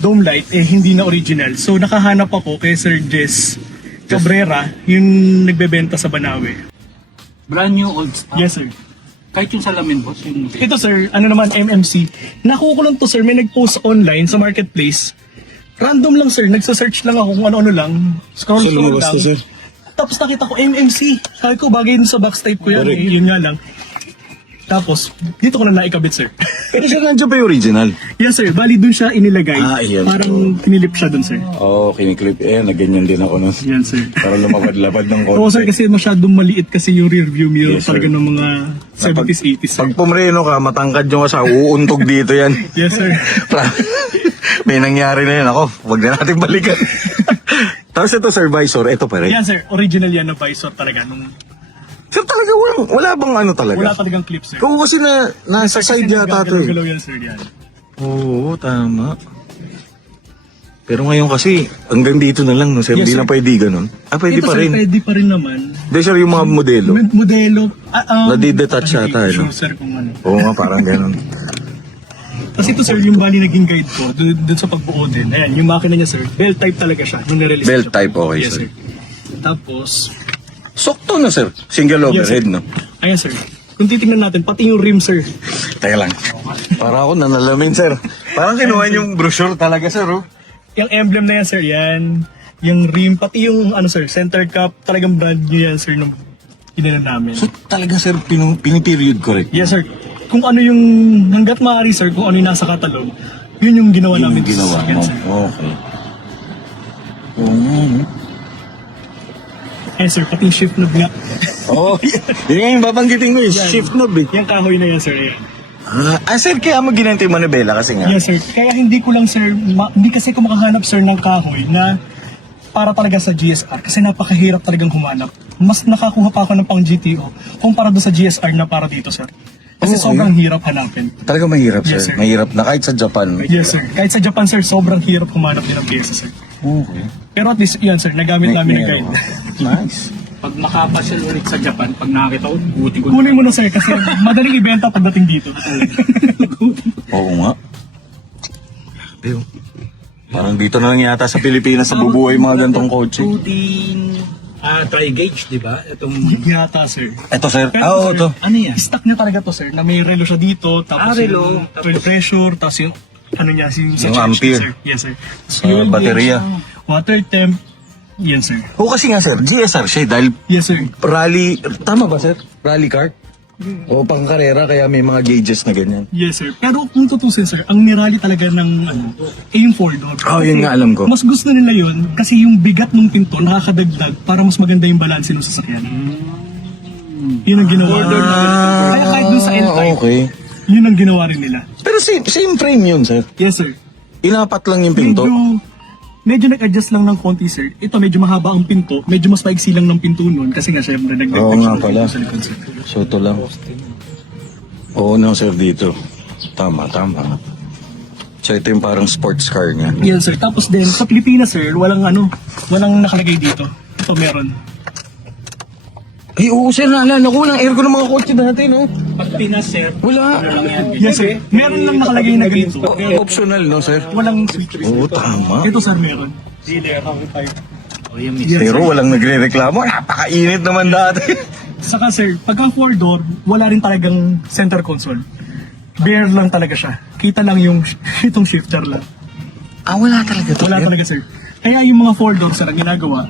dome light, hindi na original. So, nakahanap ako kay Sir Jess Cabrera, yung nagbebenta sa Banawe. Brand new old stock. Yes, sir. Kahit yung salamin, boss, yung... Ito, sir, ano naman, MMC. Nakuha ko lang to, sir, may nag-post online sa marketplace. Random lang, sir. Nagsa-search lang ako kung ano-ano lang. Scroll lang. sir? Tapos nakita ko MMC. Sabi ko, bagay dun sa box type ko yan. Correct. Yun nga lang. Tapos, dito ko na naikabit, sir. Pero sir, nandiyan pa yung original. Yes, sir. Bali dun siya inilagay. Ayan. Parang kinilip siya dun, sir. Oo, kiniklip. Na ganyan din ako, no? Yan, sir. Para lumabad-labad ng konti. Oo, sir, kasi masyadong maliit kasi yung rear view mirror Yes, sir. talaga ng mga 70s, 80s, sir. Pag pumreno ka, matangkad yung asa, uuntog dito yan. Yes, sir. May nangyari na yun ako. Huwag na natin balikan. Tapos ito, sir, visor. Ito pa rin. Yan, sir. Original yan na visor talaga. Nung, Sir, talaga wala bang ano talaga? wala talagang clip, sir. Kung kasi nasa side yata ito eh. Galaw yan, sir. Yan. Oo, tama. Pero ngayon kasi, hanggang dito na lang, no, sir. Yes, Hindi sir. na pwede ganun. Pwede Ito, pa sir, rin. pwede pa rin naman. Hindi, sir, yung mga modelo. Modelo. Nadidetach yata, sure, no? sir, kung ano. Oo nga, parang ganun. Kasi ito, sir, yung bali naging guide ko, dun sa pagbuo din. Ayan, yung makina niya, sir, belt type talaga siya. Nung nirelease Belt siya. type, okay, Yes, sir. sir. Tapos, Sokto na, sir. Single yes, overhead, sir. no? Ayan, sir. Kung titingnan natin, pati yung rim, sir. Teka lang. Para ako nanalamin, sir. Parang kinuha yung brochure talaga, sir, oh. Yung emblem na yan, sir, yan. Yung rim, pati yung, ano, sir, center cup, talagang brand new yan, sir. inano namin. So talaga sir, piniperiod correct? Yes, sir. Kung ano yung, hanggat maaari, sir, kung ano yung nasa catalog, yun yung ginawa Yun namin. yung ginawa sa mo. sir. Okay. Oo nga, no? Eh, sir, pati yung shift knob nga. Oo, yun nga yung babanggitin ko eh. Shift knob eh. Yung kahoy na yan, sir. Yan. Sir, kaya mo ginanto yung manibela kasi nga. Yes, sir. Kaya hindi ko lang, sir, hindi kasi ko makahanap, sir, ng kahoy na para talaga sa GSR kasi napakahirap talagang humanap. Mas nakakuha pa ako ng pang GTO kumpara doon sa GSR na para dito, sir. Kasi Okay. sobrang hirap hanapin. Talaga mahirap, sir. Yes, sir. Mahirap na kahit sa Japan. Yes, sir. Kahit sa Japan, sir, sobrang hirap humanap din ng pyesa, sir. Okay. Pero at least, yan, sir, nagamit namin ng guide. Nice. Pag makapasyal ulit sa Japan, pag nakakita ko, buti ko. Kunin mo na, sir, kasi madaling ibenta pagdating dito. Oo nga. Pero, parang dito na lang yata sa Pilipinas sa bubuhay mga gantong kotse. Including tri-gauge, di ba? Itong... Yata, sir. Eto, sir. Pero, Oo, sir, to. Ano yan? Stock niya talaga to, sir, na may relo siya dito, tapos relo. yung oil pressure, tapos yung ano niya, yung, Yung ampere. sir. Yes, sir. Tapos Sa fuel baterya. gauge, water temp, yan, sir. Oo, kasi nga, sir, GSR siya eh, dahil Yes, sir. rally, tama ba, sir? Rally car? O pang karera, kaya may mga gauges na ganyan. Yes, sir. Pero kung tutusin, sir, ang nirali talaga ng, ano, eh yung 4-door. Oh, yun nga alam ko. Mas gusto nila yun kasi yung bigat ng pinto nakakadagdag para mas maganda yung balanse ng sasakyan. Yun ang ginawa. Kaya kahit dun sa L-Type, okay. yun ang ginawa rin nila. Pero same frame yun, sir. Yes, sir. Inapat lang yung pinto. Medyo nag-adjust lang ng konti, sir. Ito medyo mahaba ang pinto, medyo mas paigsi lang ng pinto nun kasi nga syempre Oo nga siya ng pala. pinto sa likod, sir. So, ito lang. Oo no, sir, dito. Tama. So, ito yung parang sports car niya. Yan, sir. Tapos din, sa Pilipinas, sir, walang nakalagay dito. Ito meron. Ay, oo, sir, naalala ko. Walang aircon ng mga kotse dati, no? Pag Pinas, sir, Wala. Yes, sir. Meron lang nakalagay na ganito. Optional, no, sir? Walang switch. Oo, tama. Ito, sir, meron. Oh, yan, Yes, Pero sir. walang nagre-reklamo. Napakainit naman dati. Saka, sir, pagka 4-door, wala rin talagang center console. Bare lang talaga siya. Kita lang yung itong shifter lang. Wala talaga to. Wala talaga, sir. Kaya yung mga 4-door, sir, ang ginagawa,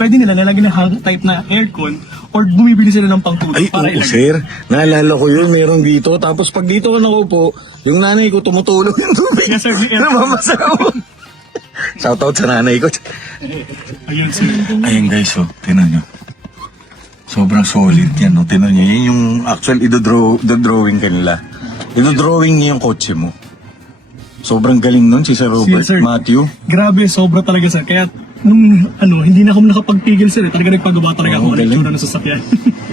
pwede nila nalagyan ng hang type na aircon or bumibili sila ng pangtulog Ay, para oo, ilagay. sir. Naalala ko yun. Meron dito. Tapos pag dito ko naupo, yung nanay ko tumutulong yung tubig. Yes, sir. May aircon. Namamasaw. Shoutout sa nanay ko. Ayun, sir. Ayan guys, oh. Tinan nyo. Sobrang solid yan, no? Tinan nyo. Yan yung actual idodrawing kanila. Idodrawing niya yung kotse mo. Sobrang galing nun si Sir Robert Yes, sir. Matthew. Grabe, sobra talaga, sir. Kaya, nung, hindi na ako nakapagpigil, sir. Talaga nagpagawa talaga Oo, ako ng galing. itsura ng sasakyan.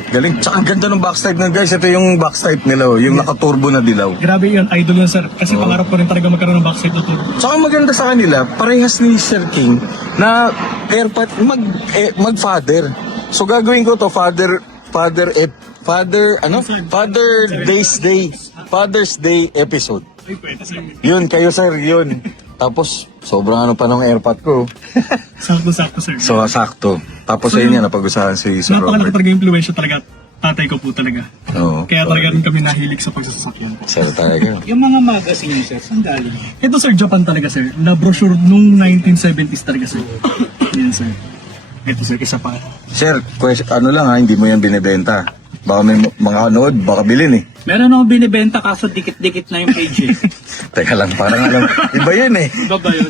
Galing. Tsaka ang ganda ng backstype na guys. Ito yung backstype nila, oh. Yung nakaturbo na dilaw. Grabe yun, idol yun, sir. Kasi pangarap ko rin talaga magkaroon ng backside na turbo. Tsaka maganda sa kanila, parehas ni Sir King na airpot mag-father. So gagawin ko to Father's Day episode. Ay, pwede, sir. Yun, kayo sir, yun. Tapos, sobrang ano pa ng airpot ko. Sakto-sakto, sir. So, sakto. Tapos ayun yan, napag-usahan si Sir Napakalaki Robert. talaga yung impluensya talaga. Tatay ko po talaga. Oo. Kaya talaga rin kami nahilig sa pagsasakyan. Sir talaga. Yung mga magazine, sir, saan galing? Ito, sir, Japan talaga, sir. Na brochure nung 1970s talaga, sir. Yan, sir. Ito, sir, isa pa. Sir, ano lang ha, hindi mo yan binibenta. Baka may mga kanood, baka bilhin eh. Meron akong binibenta kaso dikit-dikit na yung page eh. Teka lang, parang alam, iba yun eh. Iba ba yun?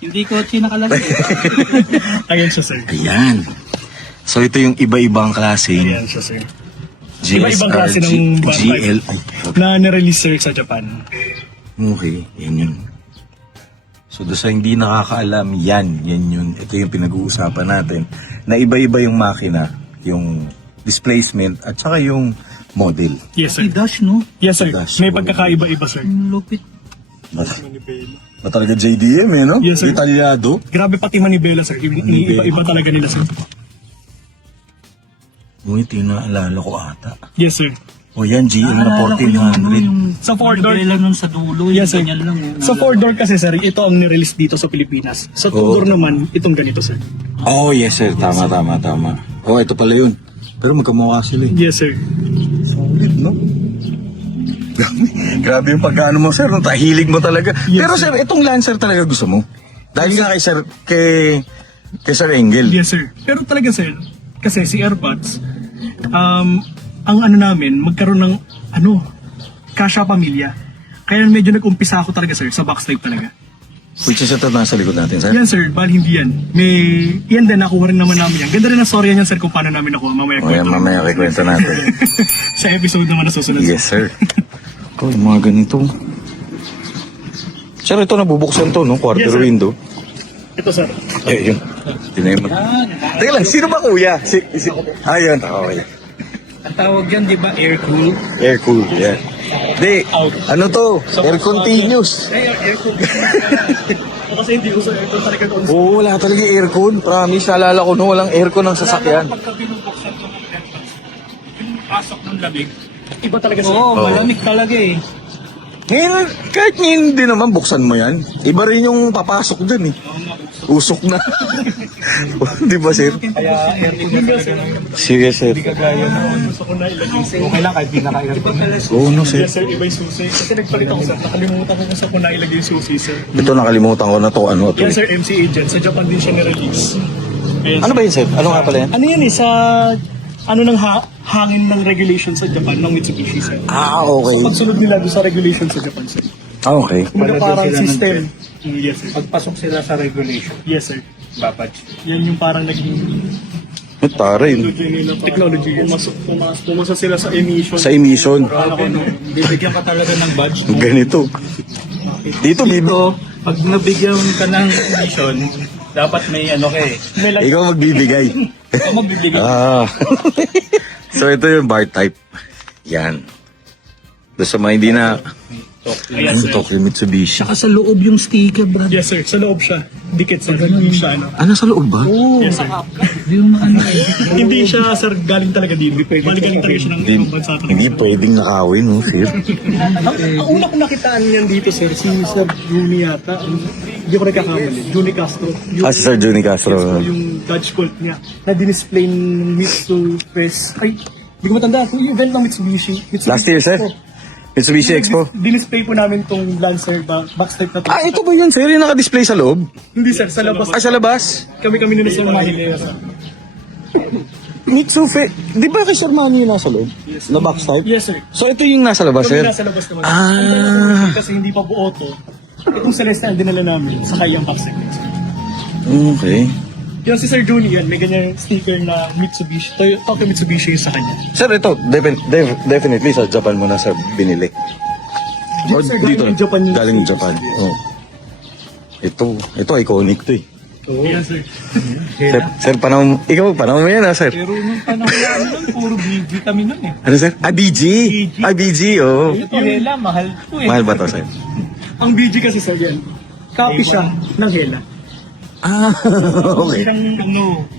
Hindi ko nakalagay. Ayan siya, sir. Ayan. So ito yung iba-ibang klaseng Ayan siya, sir. GSR, Iba-ibang klase ng GL. Ay, Na nirelease, sir, sa Japan. okay, yan yun. So doon sa hindi nakakaalam, yan yun. Ito yung pinag-uusapan natin. Na iba-iba yung makina, yung displacement, at saka yung model. Yes, sir. Dash, no? Yes, sir. Dash. May pagkakaiba-iba, sir. Lupit. Ba talaga JDM eh, no? Yes, sir. Detalyado. Grabe pati manibela, sir. Iba-iba talaga nila, sir. Ito yung naalala ko ata. Yes, sir. O yan, GM na Naalala ko yung 1400. Sa 4-door, Nabela nun sa dulo. yes, sir. Yung ganyan lang. yung Sa 4-door kasi, sir, ito ang nirelease dito sa Pilipinas. Sa 2-door naman, itong ganito, sir. Oh, yes sir. Tama. Oh, ito pala yun. Pero magkamukha sila eh. Yes, sir. Solid, no? Grabe yung pagkano mo, sir. Tahilig mo talaga. Yes, Pero sir, itong Lancer talaga gusto mo? Dahil nga kay Sir Engel. Yes, sir. Pero talaga, sir, kasi si AirPods, ang ano namin, magkaroon ng kasya pamilya. Kaya medyo nag-umpisa ako talaga sir, sa box type talaga. Which is ito nasa likod natin, sir. Yan sir, bali hindi yan. Yan din, nakuha rin naman namin yan. Ganda rin ang story yan sir kung paano namin nakuha. Mamaya O yan, mamaya kikwento natin. sa episode naman na susunod. Yes, sir. Oh, yung mga ganito. Sir, ito nabubuksan to, no? Quarter Yes, sir. window. Ito sir. Yun. Tinayman. Teka lang, sino ba kuya? Ayun, okay. Ang tawag yan, di ba, air cool? Air cool, yeah. Di, ano to? Air continuous. Kasi hindi uso ito talaga doon. Oo, wala talaga aircon. Promise, naalala ko no, walang aircon ng sasakyan. Pagka binubuksan ko ng AirPods, yung pasok ng lamig, iba talaga sir. Oo, malamig talaga eh. Ngayon, kahit ngayon din naman, buksan mo yan. Iba rin yung papasok dun eh. Usok na. Di ba, sir? Kaya aircon na sir. Sige, sir. Kagaya noon, gusto ko na ilagay. Okay lang kahit di naka-aircon. Oo, no, sir. Yes sir, iba yung susi. Kasi nagpalit ako sir, nakalimutan ko kung saan ko na ilagay yung susi sir. Ito, nakalimutan ko na to. Ano to? Yan sir, MC Agent. Sa Japan din siya nirelease. Ayan, Ano ba yun, sir? Ano nga pala yan? Ano yan eh, sa ng hangin ng regulation sa Japan ng Mitsubishi sir. Ah, So okay. pagsunod nila doon sa regulation sa Japan sir. Ah, okay. Kumbaga Panood parang sila ng system. Yes sir. Pagpasok sila sa regulation, Yes sir. babad. Yan yung parang naging Tara yun. technology. Pumasok sila sa emission. Sa emission. Ako, no? Bibigyan ka talaga ng badge. Ganito. Dito, bibo. Pag nabigyan ka ng mission, dapat may ano ka eh. Ikaw magbibigay. Ikaw magbibigay. Ah. So, ito yung bar type. Yan. Doon sa mga hindi na... Ayan, Ano sir. to? Kay Mitsubishi. Saka sa loob yung sticker, brad. Yes sir, sa loob siya. Dikit sir, hindi siya ano. Ah, nasa loob ba? Yes sir. Yung ano eh. Hindi siya sir galing talaga din. Bali galing talaga siya ng ibang bansa talaga. Hindi pwedeng nakawin, no, sir? Ang una ko nakitaan niyan dito sir, si Sir Juni yata. Hindi ko nagkakamali. Juni Castro. Yung, Si Sir Johnny Castro. yung Dodge Colt niya na dinisplay ng Mitsu Press. Ay, hindi ko matanda. Yung event ng Mitsubishi. Last year, sir? Mitsubishi Expo. Dinisplay po namin tong Lancer backstep na to. Ah, ito ba yun, sir? Yung naka-display sa loob? Hindi sir, sa labas. Ah, sa labas? Kami nila sa Manila. Mitsufe. Di ba kay Sir Manny yung nasa loob? Na box type? Yes sir. So, ito yung nasa labas, Kami sir? nasa labas naman. Ah. Kasi hindi pa buo to. Itong Celeste ang dinala namin sa kayang backstep. Okay. Yung si Sir Juni yan, may ganyan sticker na Mitsubishi. Tokyo Mitsubishi yung sa kanya. Sir, ito, definitely sa Japan mo na, sir, binili. Yes, sir, galing ng Japan yun. Galing Japan. Oh. Ito iconic to eh. Yes sir. Sir, panahon mo yan, sir. Pero nung panahon namin nun, puro BG kami nun eh. Ano, sir? Ah, BG. Ah, BG, oh. Ito hela, mahal po eh. Mahal ba to, sir? Ang BG kasi sir yan, copy siya ng Hela. Ah, okay.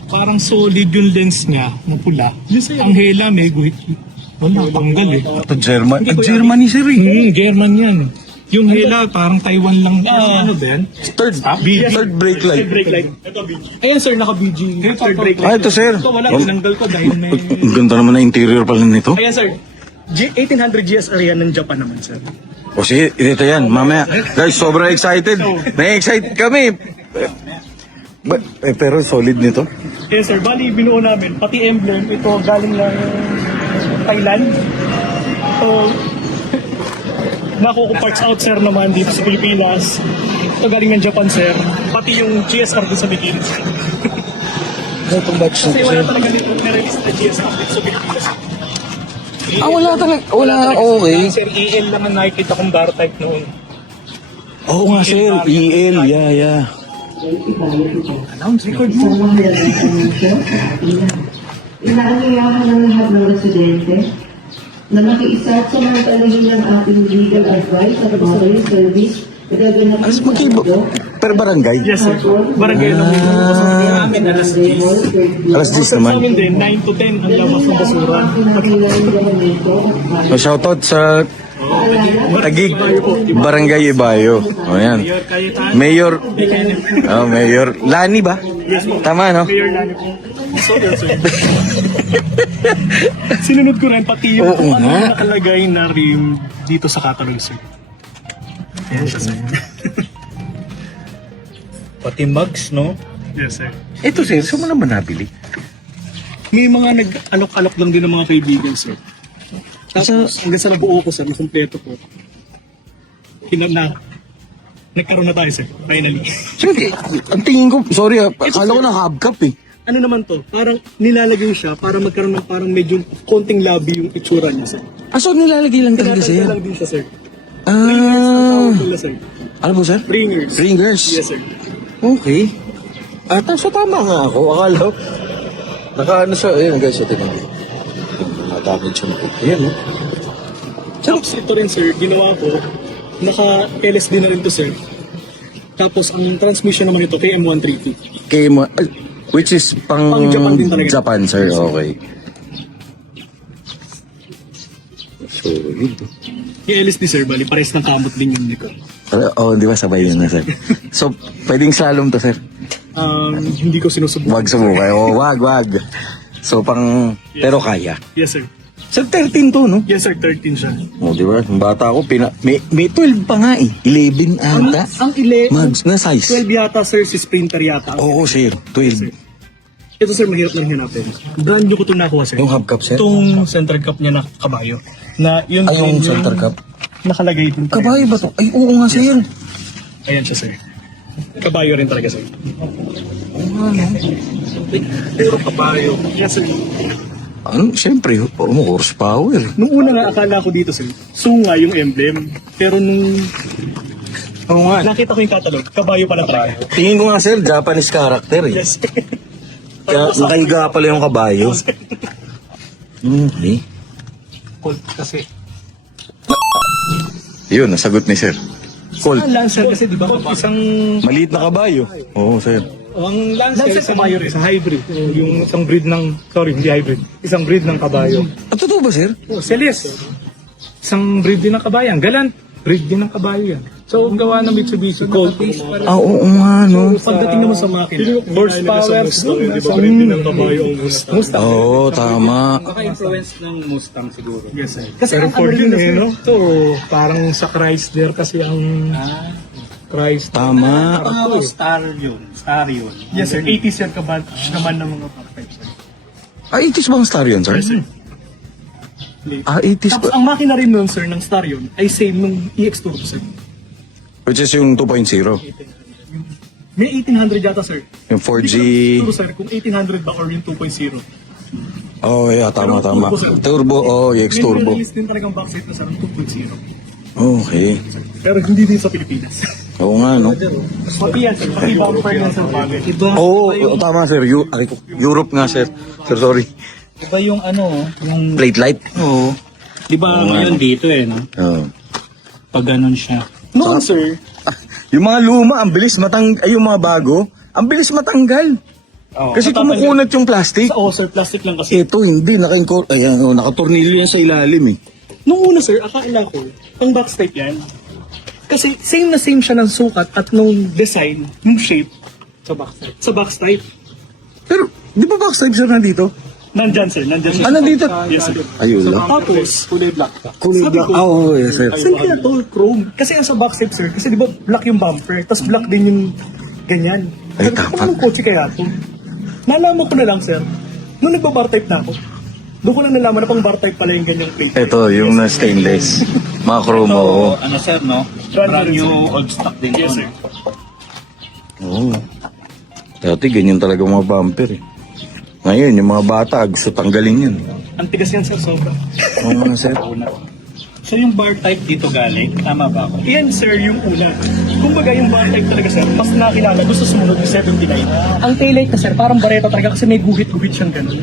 Parang solid yung lens niya na pula. Ang hela may guhit. Wala, tanggal eh. Ito, German. Ah, Germany, sir, eh. German yan. Yung hela, parang Taiwan lang. Ano ba yan? Third brake light. Brake light. Ito BG. Ayan sir, naka-BG. Third brake light. Ah, ito, sir. Ito wala, tinanggal ko dahil may... Ang ganda naman na interior pala nito. Ayan sir, 1800 GSR yan ng Japan naman sir. O sige, ito yan. Mamaya. Guys, sobrang excited. Na-excite kami. Pero solid nito. Yes sir, bali binuo namin, pati emblem, ito galing ng Thailand. So, nakuha ko parts out sir naman dito sa Pilipinas. Ito galing ng Japan sir. Pati yung GSR din sa Pilipinas. Itong batch Kasi wala talaga dito na-release na GSR dito sa Pilipinas. Ah, wala talaga. Wala, okay. Sir, EL lang ang nakikita kong bar type noon. Oo nga, sir. EL, yeah. Inaanyayahan ng lahat ng residente na makiisa sa mga talagin ng ating legal advice at moral service na gaganap Alas magkaiba. Per barangay? Yes sir, barangay lang dito. namin alas 10. Alas 10 Sa naman. amin din, 9 to 10 ang labas ng basura. So, shoutout sa Tagig, Barangay Ibayo. O yan. Mayor. Mayor. Lani ba? Tama, no? Mayor Lani po. So, yun, sir. Sinunod ko rin pati yung Oo kung ano nga. yung nakalagay na rim dito sa catalog sir. Ayan siya sir. Pati mugs, no? Yes sir. Ito, sir. Saan mo naman nabili? may mga nag-alok-alok lang din ng mga kaibigan, sir. Tapos, hanggang sa nabuo ko, sir, na kumpleto ko. Nagkaroon na tayo, sir. Finally. Sige, ang tingin ko, sorry akala ko na hubcap eh. Ano naman to? Parang nilalagay siya para magkaroon ng parang medyo konting labi yung itsura niya, sir. So nilalagay lang talaga Tinatanggal sir? lang din siya, sir. Ringers ang Ah, tawag nila, sir. ano po sir? Ringers. Ringers? Yes, sir. Okay. So tama nga ako. Akala ko. Naka-ano siya. Ayun guys, ito na. Damage siya po. Ayan oh. Tapos ito rin, sir, ginawa ko. Naka-LSD na rin to, sir. Tapos ang transmission naman ito, KM132. Kay mo, which is pang, Pang Japan din talaga. Japan, sir. Okay. So, yun. Yung LSD, sir, bali, pares ng kamot din yung likod. Di ba sabay yun na, sir? So, pwedeng slalom to, sir? Hindi ko sinusubukan. Wag sumukay. Wag. So, pero kaya. Yes, sir. Sir, 13 to, no? Yes, sir, 13 siya. Di ba? Yung bata ko, may 12 pa nga eh. 11 ata. Ang ile, Mags na size. 12 yata, sir, si Sprinter yata. Oo, sir. 12. Ito, sir, mahirap na hanapin. Brand new ko ito nakuha, sir. Yung hubcap, sir? Itong center cup niya na kabayo. Na yun Ay, yung din center cup? Nakalagay din talaga. Kabayo ba to? Ay, oo nga, sir. Ayan siya, sir. Kabayo rin talaga, sir. Puro kabayo. Yes, sir. Ano, siyempre, horsepower. Nung una nga, akala ko dito, sir, sunga yung emblem. Pero nung Oo nga. nakita ko yung catalog, kabayo pala talaga. Tingin ko nga, sir, Japanese character eh. Yes. Kaya nakahiga pala yung kabayo. Okay. Colt kasi. Yun, nasagot ni sir. Colt. Ang Lancer kasi, di ba, isang... Maliit na kabayo. Oo, sir. Ang Lancer, Lancer isang kabayo rin. Isang hybrid. Yung isang breed ng, sorry, hindi hybrid. Isang breed ng kabayo. At totoo ba, sir? Oh, Celeste. Isang breed din ng kabayo. Galant. Breed din ng kabayo yan. So, gawa ng Mitsubishi Colt. Oo nga, no? Pagdating naman sa makina, Horsepower. din ng kabayo ang Mustang. Oo, tama. Naka-influence ng Mustang siguro. Yes, sir. Kasi Pero ang Ford ano yun din, eh, no? So, parang sa Chrysler kasi ang Chrysler. Tama. Star yun. Star yun. Yes, sir. 80s yan kabatch naman ng mga prototypes, sir. 80s bang star yun, sir? Yes, sir. 80s Tapos ba? ang makina rin nun, sir, ng Star yun, ay same nung EX Turbo, sir. Which is yung 2.0. May 1800 yata, sir. Yung 4G. Hindi ko sir, kung 1800 ba or yung 2.0. Oh, yeah, tama, Pero tama. turbo, sir. Turbo, EX May Turbo. release din talagang backseat na sir, ng 2.0. Okay. Pero hindi din sa Pilipinas. Oo nga, no? Pati yan, sir. Pati bumper yan, sir. Bagay. Oo, tama, sir. Europe nga, sir. Sir, sorry. Diba yung yung... Plate light? Oo. Diba ngayon dito no? Oo. Pag ganun siya. Noon, sir, Yung mga luma, ang bilis yung mga bago, ang bilis matanggal. Kasi kumukunat yung plastic. sir, plastic lang kasi. Ito, hindi. Nakatornilyo yan sa ilalim eh. Nung una, sir, akala ko, pang box type yan. Kasi same na same siya ng sukat at nung design, yung shape, Sa box type. sa box type. Pero, di ba box type sir nandito? Nandyan, sir. Nandyan siya. Nandito? Yes, sir. Ayun lang. Tapos, Kulay black ka. Kulay sabi black. ko, Oo, yes sir. saan kaya to chrome? Kasi ang sa box type, sir, kasi di ba black yung bumper, tapos black din yung ganyan. Ay, Pero tama. anong kotse kaya to? Nalaman ko na lang, sir, nung nagba-bar type na ako, doon ko na nalaman na pang bar type pala yung ganyang plate. Ito, yung na stainless. Mga chrome, oo. Ano sir, no? Brand new old stock din Yes, yun. sir. Oo. Dati, ganyan talaga mga bumper eh. Ngayon, yung mga bata, gusto tanggalin yun. Ang tigas yan, sir, sobra. Oo nga, sir. So yung bar type dito galing, tama ba ako? Yan, sir, yung una. Kumbaga, yung bar type talaga, sir, mas nakilala, gusto sumunod yung 79. Ang taillight na, sir, parang bareta talaga kasi may guhit-guhit siyang ganun.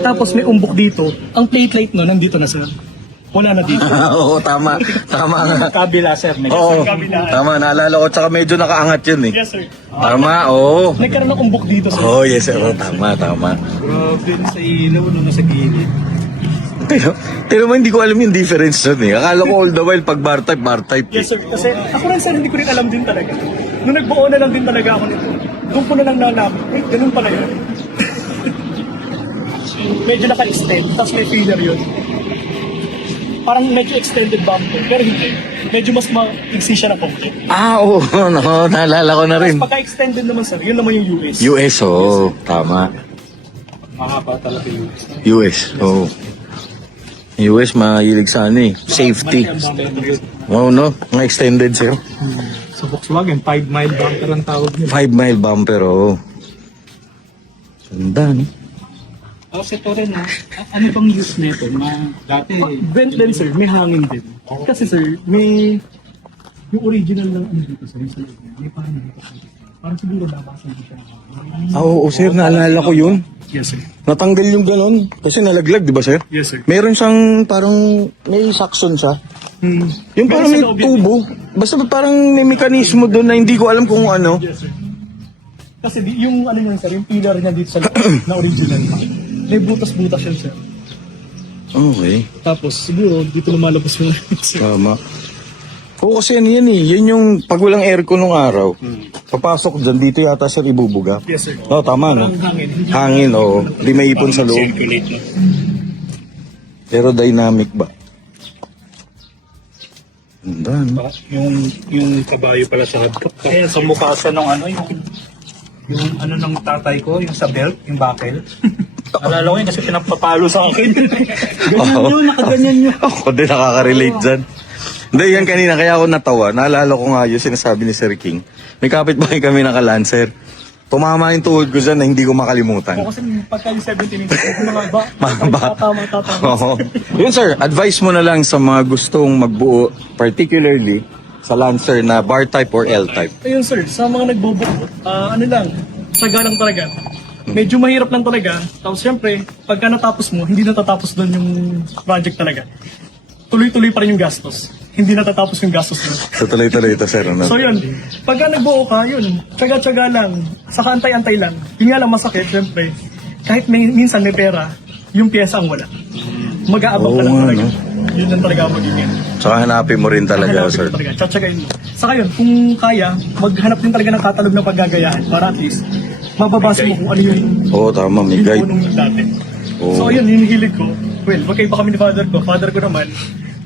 Tapos may umbok dito. Ang plate light no, nandito na, sir. Wala na dito. Oo, tama. Tama nga. Kabila sir, Oo, tama. Naalala ko. Tsaka medyo nakaangat yun eh. Yes, sir. Tama, oo. Nagkaroon ng umbok dito, sir. Oh, yes, sir. Tama, tama. Grabe sa ilaw, no, nasa gilid. Pero hindi ko alam yung difference nun eh. Akala ko all the while pag bar type eh. Yes, sir. Kasi ako rin, sir, hindi ko rin alam din talaga. Nung nagbuo na lang din talaga ako nito, doon ko na lang nalaman, ganun pala yun. Medyo naka-extend, tapos may filler yun. Parang medyo extended bumper, pero hindi. Medyo mas ma-fixi siya na konti. Oo, no, naalala ko na rin. Pagka-extended naman, sir, yun naman yung US. US, oo. Tama. Mahaba talaga yun. US, oo. US, mahilig sa ano eh. Safety. Wow, no? Mga extended sir. Sa Volkswagen, 5-mile bumper ang tawag nila. 5-mile bumper, oo. Ganda, no? Tapos ito rin, ano bang use nito? Dati, Vent din sir, may hangin din. Kasi sir, may yung original ng ano dito sir, yung sa loob, may parang dito sir. Parang siguro babasan din siya. Oo, sir, naalala ko yun. Yes sir. Natanggal yung ganon. Kasi nalaglag, di ba, sir? Yes sir. Meron siyang parang may suction siya. Yung parang may Meron sa loob yun. tubo. Basta parang may mekanismo doon na hindi ko alam kung ano. Yes sir. Kasi yung ano yun sir, yung pillar niya dito sa loob na original pa. May butas-butas yan sir. Okay. Tapos siguro dito lumalabas yung sir. Tama. Oo, kasi yan eh. Yan yung pag walang aircon nung araw. Papasok dyan, dito yata sir ibubuga. Yes sir. Oo, tama no? Parang hangin. Hangin, oo. Hindi maipon sa loob. circulate na. Pero dynamic ba? Ganda, no? Yung kabayo pala sa hardtop. Kaya sa mukha sa nung ano, yung ano ng tatay ko, yung sa belt, yung buckle. Alala ko yun kasi pinapapalo sa akin. Ganyan Oo. yun, nakaganyan yun. Ako din nakaka-relate dyan. Hindi, yan kanina, kaya ako natawa. Naalala ko nga yung sinasabi ni Sir King. May kapitbahay kami naka-Lancer. Tumama yung tuhod ko dyan na hindi ko makalimutan. O kasi pagka yung 17 minutes, mga ba? Mahaba. Tatama. Oo. Yun sir, advice mo na lang sa mga gustong magbuo, particularly sa Lancer na bar type or L type. Ayun sir, sa mga nagbobuo, ano lang, tsaga lang talaga. Medyo mahirap lang talaga. Tapos syempre, pagka natapos mo, hindi natatapos doon yung project talaga. Tuloy-tuloy pa rin yung gastos. Hindi natatapos yung gastos mo. So tuloy-tuloy ito sir. Ano? So yun, pagka nagbuo ka, yun, tsaga-tsaga lang, saka antay-antay lang. Yun nga lang masakit, syempre. Kahit minsan may pera, yung pyesa ang wala. Mag-aabang ka Oo lang nga, talaga. no? Yun lang talaga ang magiging. Tsaka hanapin mo rin talaga Hanapin sir. mo talaga, tsatsagain mo. Saka yun, kung kaya, maghanap din talaga ng katalog ng paggagayahan para at least mababasa mo kung ano yung Oo, tama, may guide. nung dati. Oo. So ayun, yung hilig ko. Well, magkaiba kami ni father ko. Father ko naman,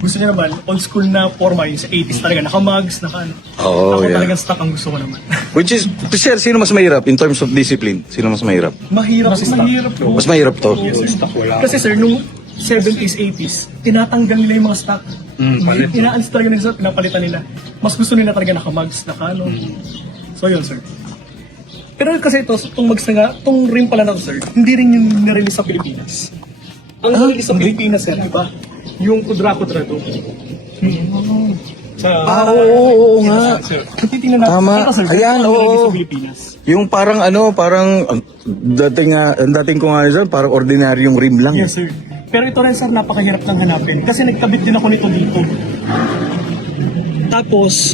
gusto niya naman, old school na forma, yung sa 80s talaga, naka-mugs, naka-ano. Oo, Ako yeah. talagang stock ang gusto ko naman. Which is, sir, sino mas mahirap in terms of discipline? Sino mas mahirap? mahirap po. Mas mahirap to. Kasi sir, nung 70s, 80s, tinatanggal nila yung mga stock. Inaalis talaga nila, pinapalitan nila. Mas gusto nila talaga naka-mugs, naka-ano. So yun, sir. Pero kasi itong mugs na nga, itong rim pala na to, sir, hindi rin yung nirelease sa Pilipinas. Ang nirelease sa Pilipinas, sir, iba? Yung kudra-kudra to. Sa, Oo nga. sir, titingnan natin. Tama. Ito, sir, Ayan, ang nirelease oo. sa Pilipinas. Yung parang dating ko nga dyan, parang ordinaryong rim lang. Yes, sir. Pero ito rin, sir, napakahirap lang hanapin. Kasi nagkabit din ako nito dito. Tapos,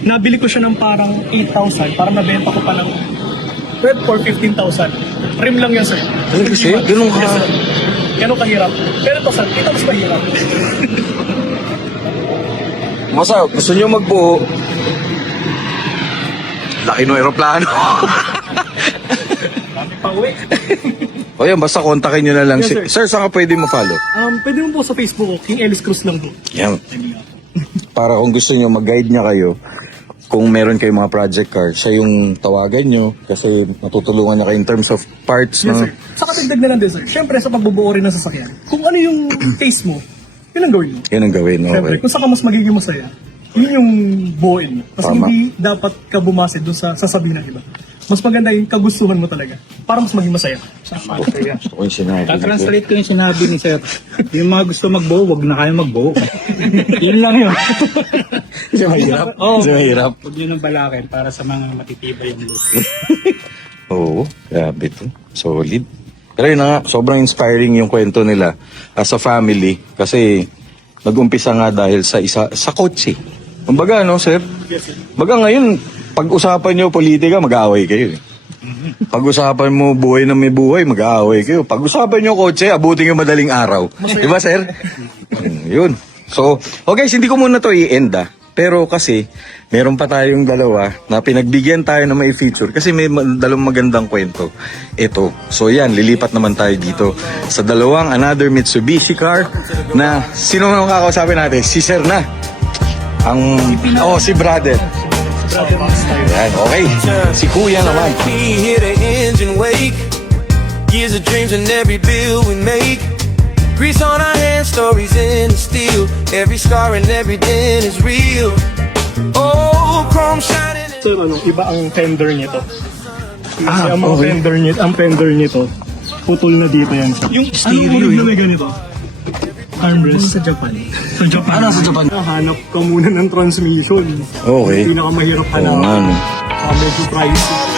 nabili ko siya ng parang 8,000. Parang nabenta ko pa ng 12 for 15,000. Rim lang yan, sir. Ay, kasi, ganun ka. Yes, sir. Ganun kahirap. Pero ito, sir, ito mas mahirap. Masa, gusto nyo magbuo? Laki ng aeroplano. Pauwi. O yan, basta kontakin nyo na lang. Yes, si... sir. Sir, saan ka pwede ma-follow? Pwede mo po sa Facebook ko, King Ellis Cruz lang po. Yan. Para kung gusto nyo mag-guide niya kayo, kung meron kayong mga project car, siya yung tawagan nyo kasi matutulungan niya kayo in terms of parts. Yes, No? sir. Saka dagdag na lang din, sir. Siyempre, sa pagbubuo rin ng sasakyan, kung ano yung case mo, yun ang gawin mo. Yan ang gawin. Siyempre, Okay. kung saka mas magiging masaya, yun yung buuin mo. Kasi Tama. hindi dapat ka bumase doon sa sasabihin ng iba. Mas maganda yung kagustuhan mo talaga para mas maging masaya. Gusto ko yung sinabi. Tatranslate ko yung sinabi ni Sir. Yung mga gusto magbuo, wag na kayo magbuo. Yun lang yun. Kasi mahirap. Oo. Kasi mahirap. Huwag nyo nang balakin para sa mga matitibay yung luto. Oo, grabe to. Solid. Pero yun na nga, sobrang inspiring yung kwento nila as a family kasi nag-umpisa nga dahil sa kotse. Kumbaga, no, sir? Yes, sir. Baga ngayon, pag-usapan nyo politika, mag-aaway kayo. Pag-usapan mo buhay na may buhay, mag-aaway kayo. Pag-usapan nyo kotse, abutin yung madaling araw. Di ba, sir? Yun. So, okay, hindi ko muna to i-end Pero kasi, meron pa tayong dalawa na pinagbigyan tayo na may feature kasi may dalawang magandang kwento. Ito. So yan, lilipat naman tayo dito sa dalawang another Mitsubishi car na sino man ang kakausapin natin? Si Sir na. Si brother. Yan, okay. Si Kuya naman. Me hear the engine wake. Years of dreams and every bill we make. Grease on our hands, stories in the steel. Every scar and every dent is real. Oh, chrome shining. So, iba ang fender nito. Kasi ang fender nito, putol na dito yan sa... Yung stereo na may ganito. Armrest sa Japan. Sa Japan. Sa Japan? Hanap ka muna ng transmission. Okay. Yung pinakamahirap Oo nga, no. Medyo pricey.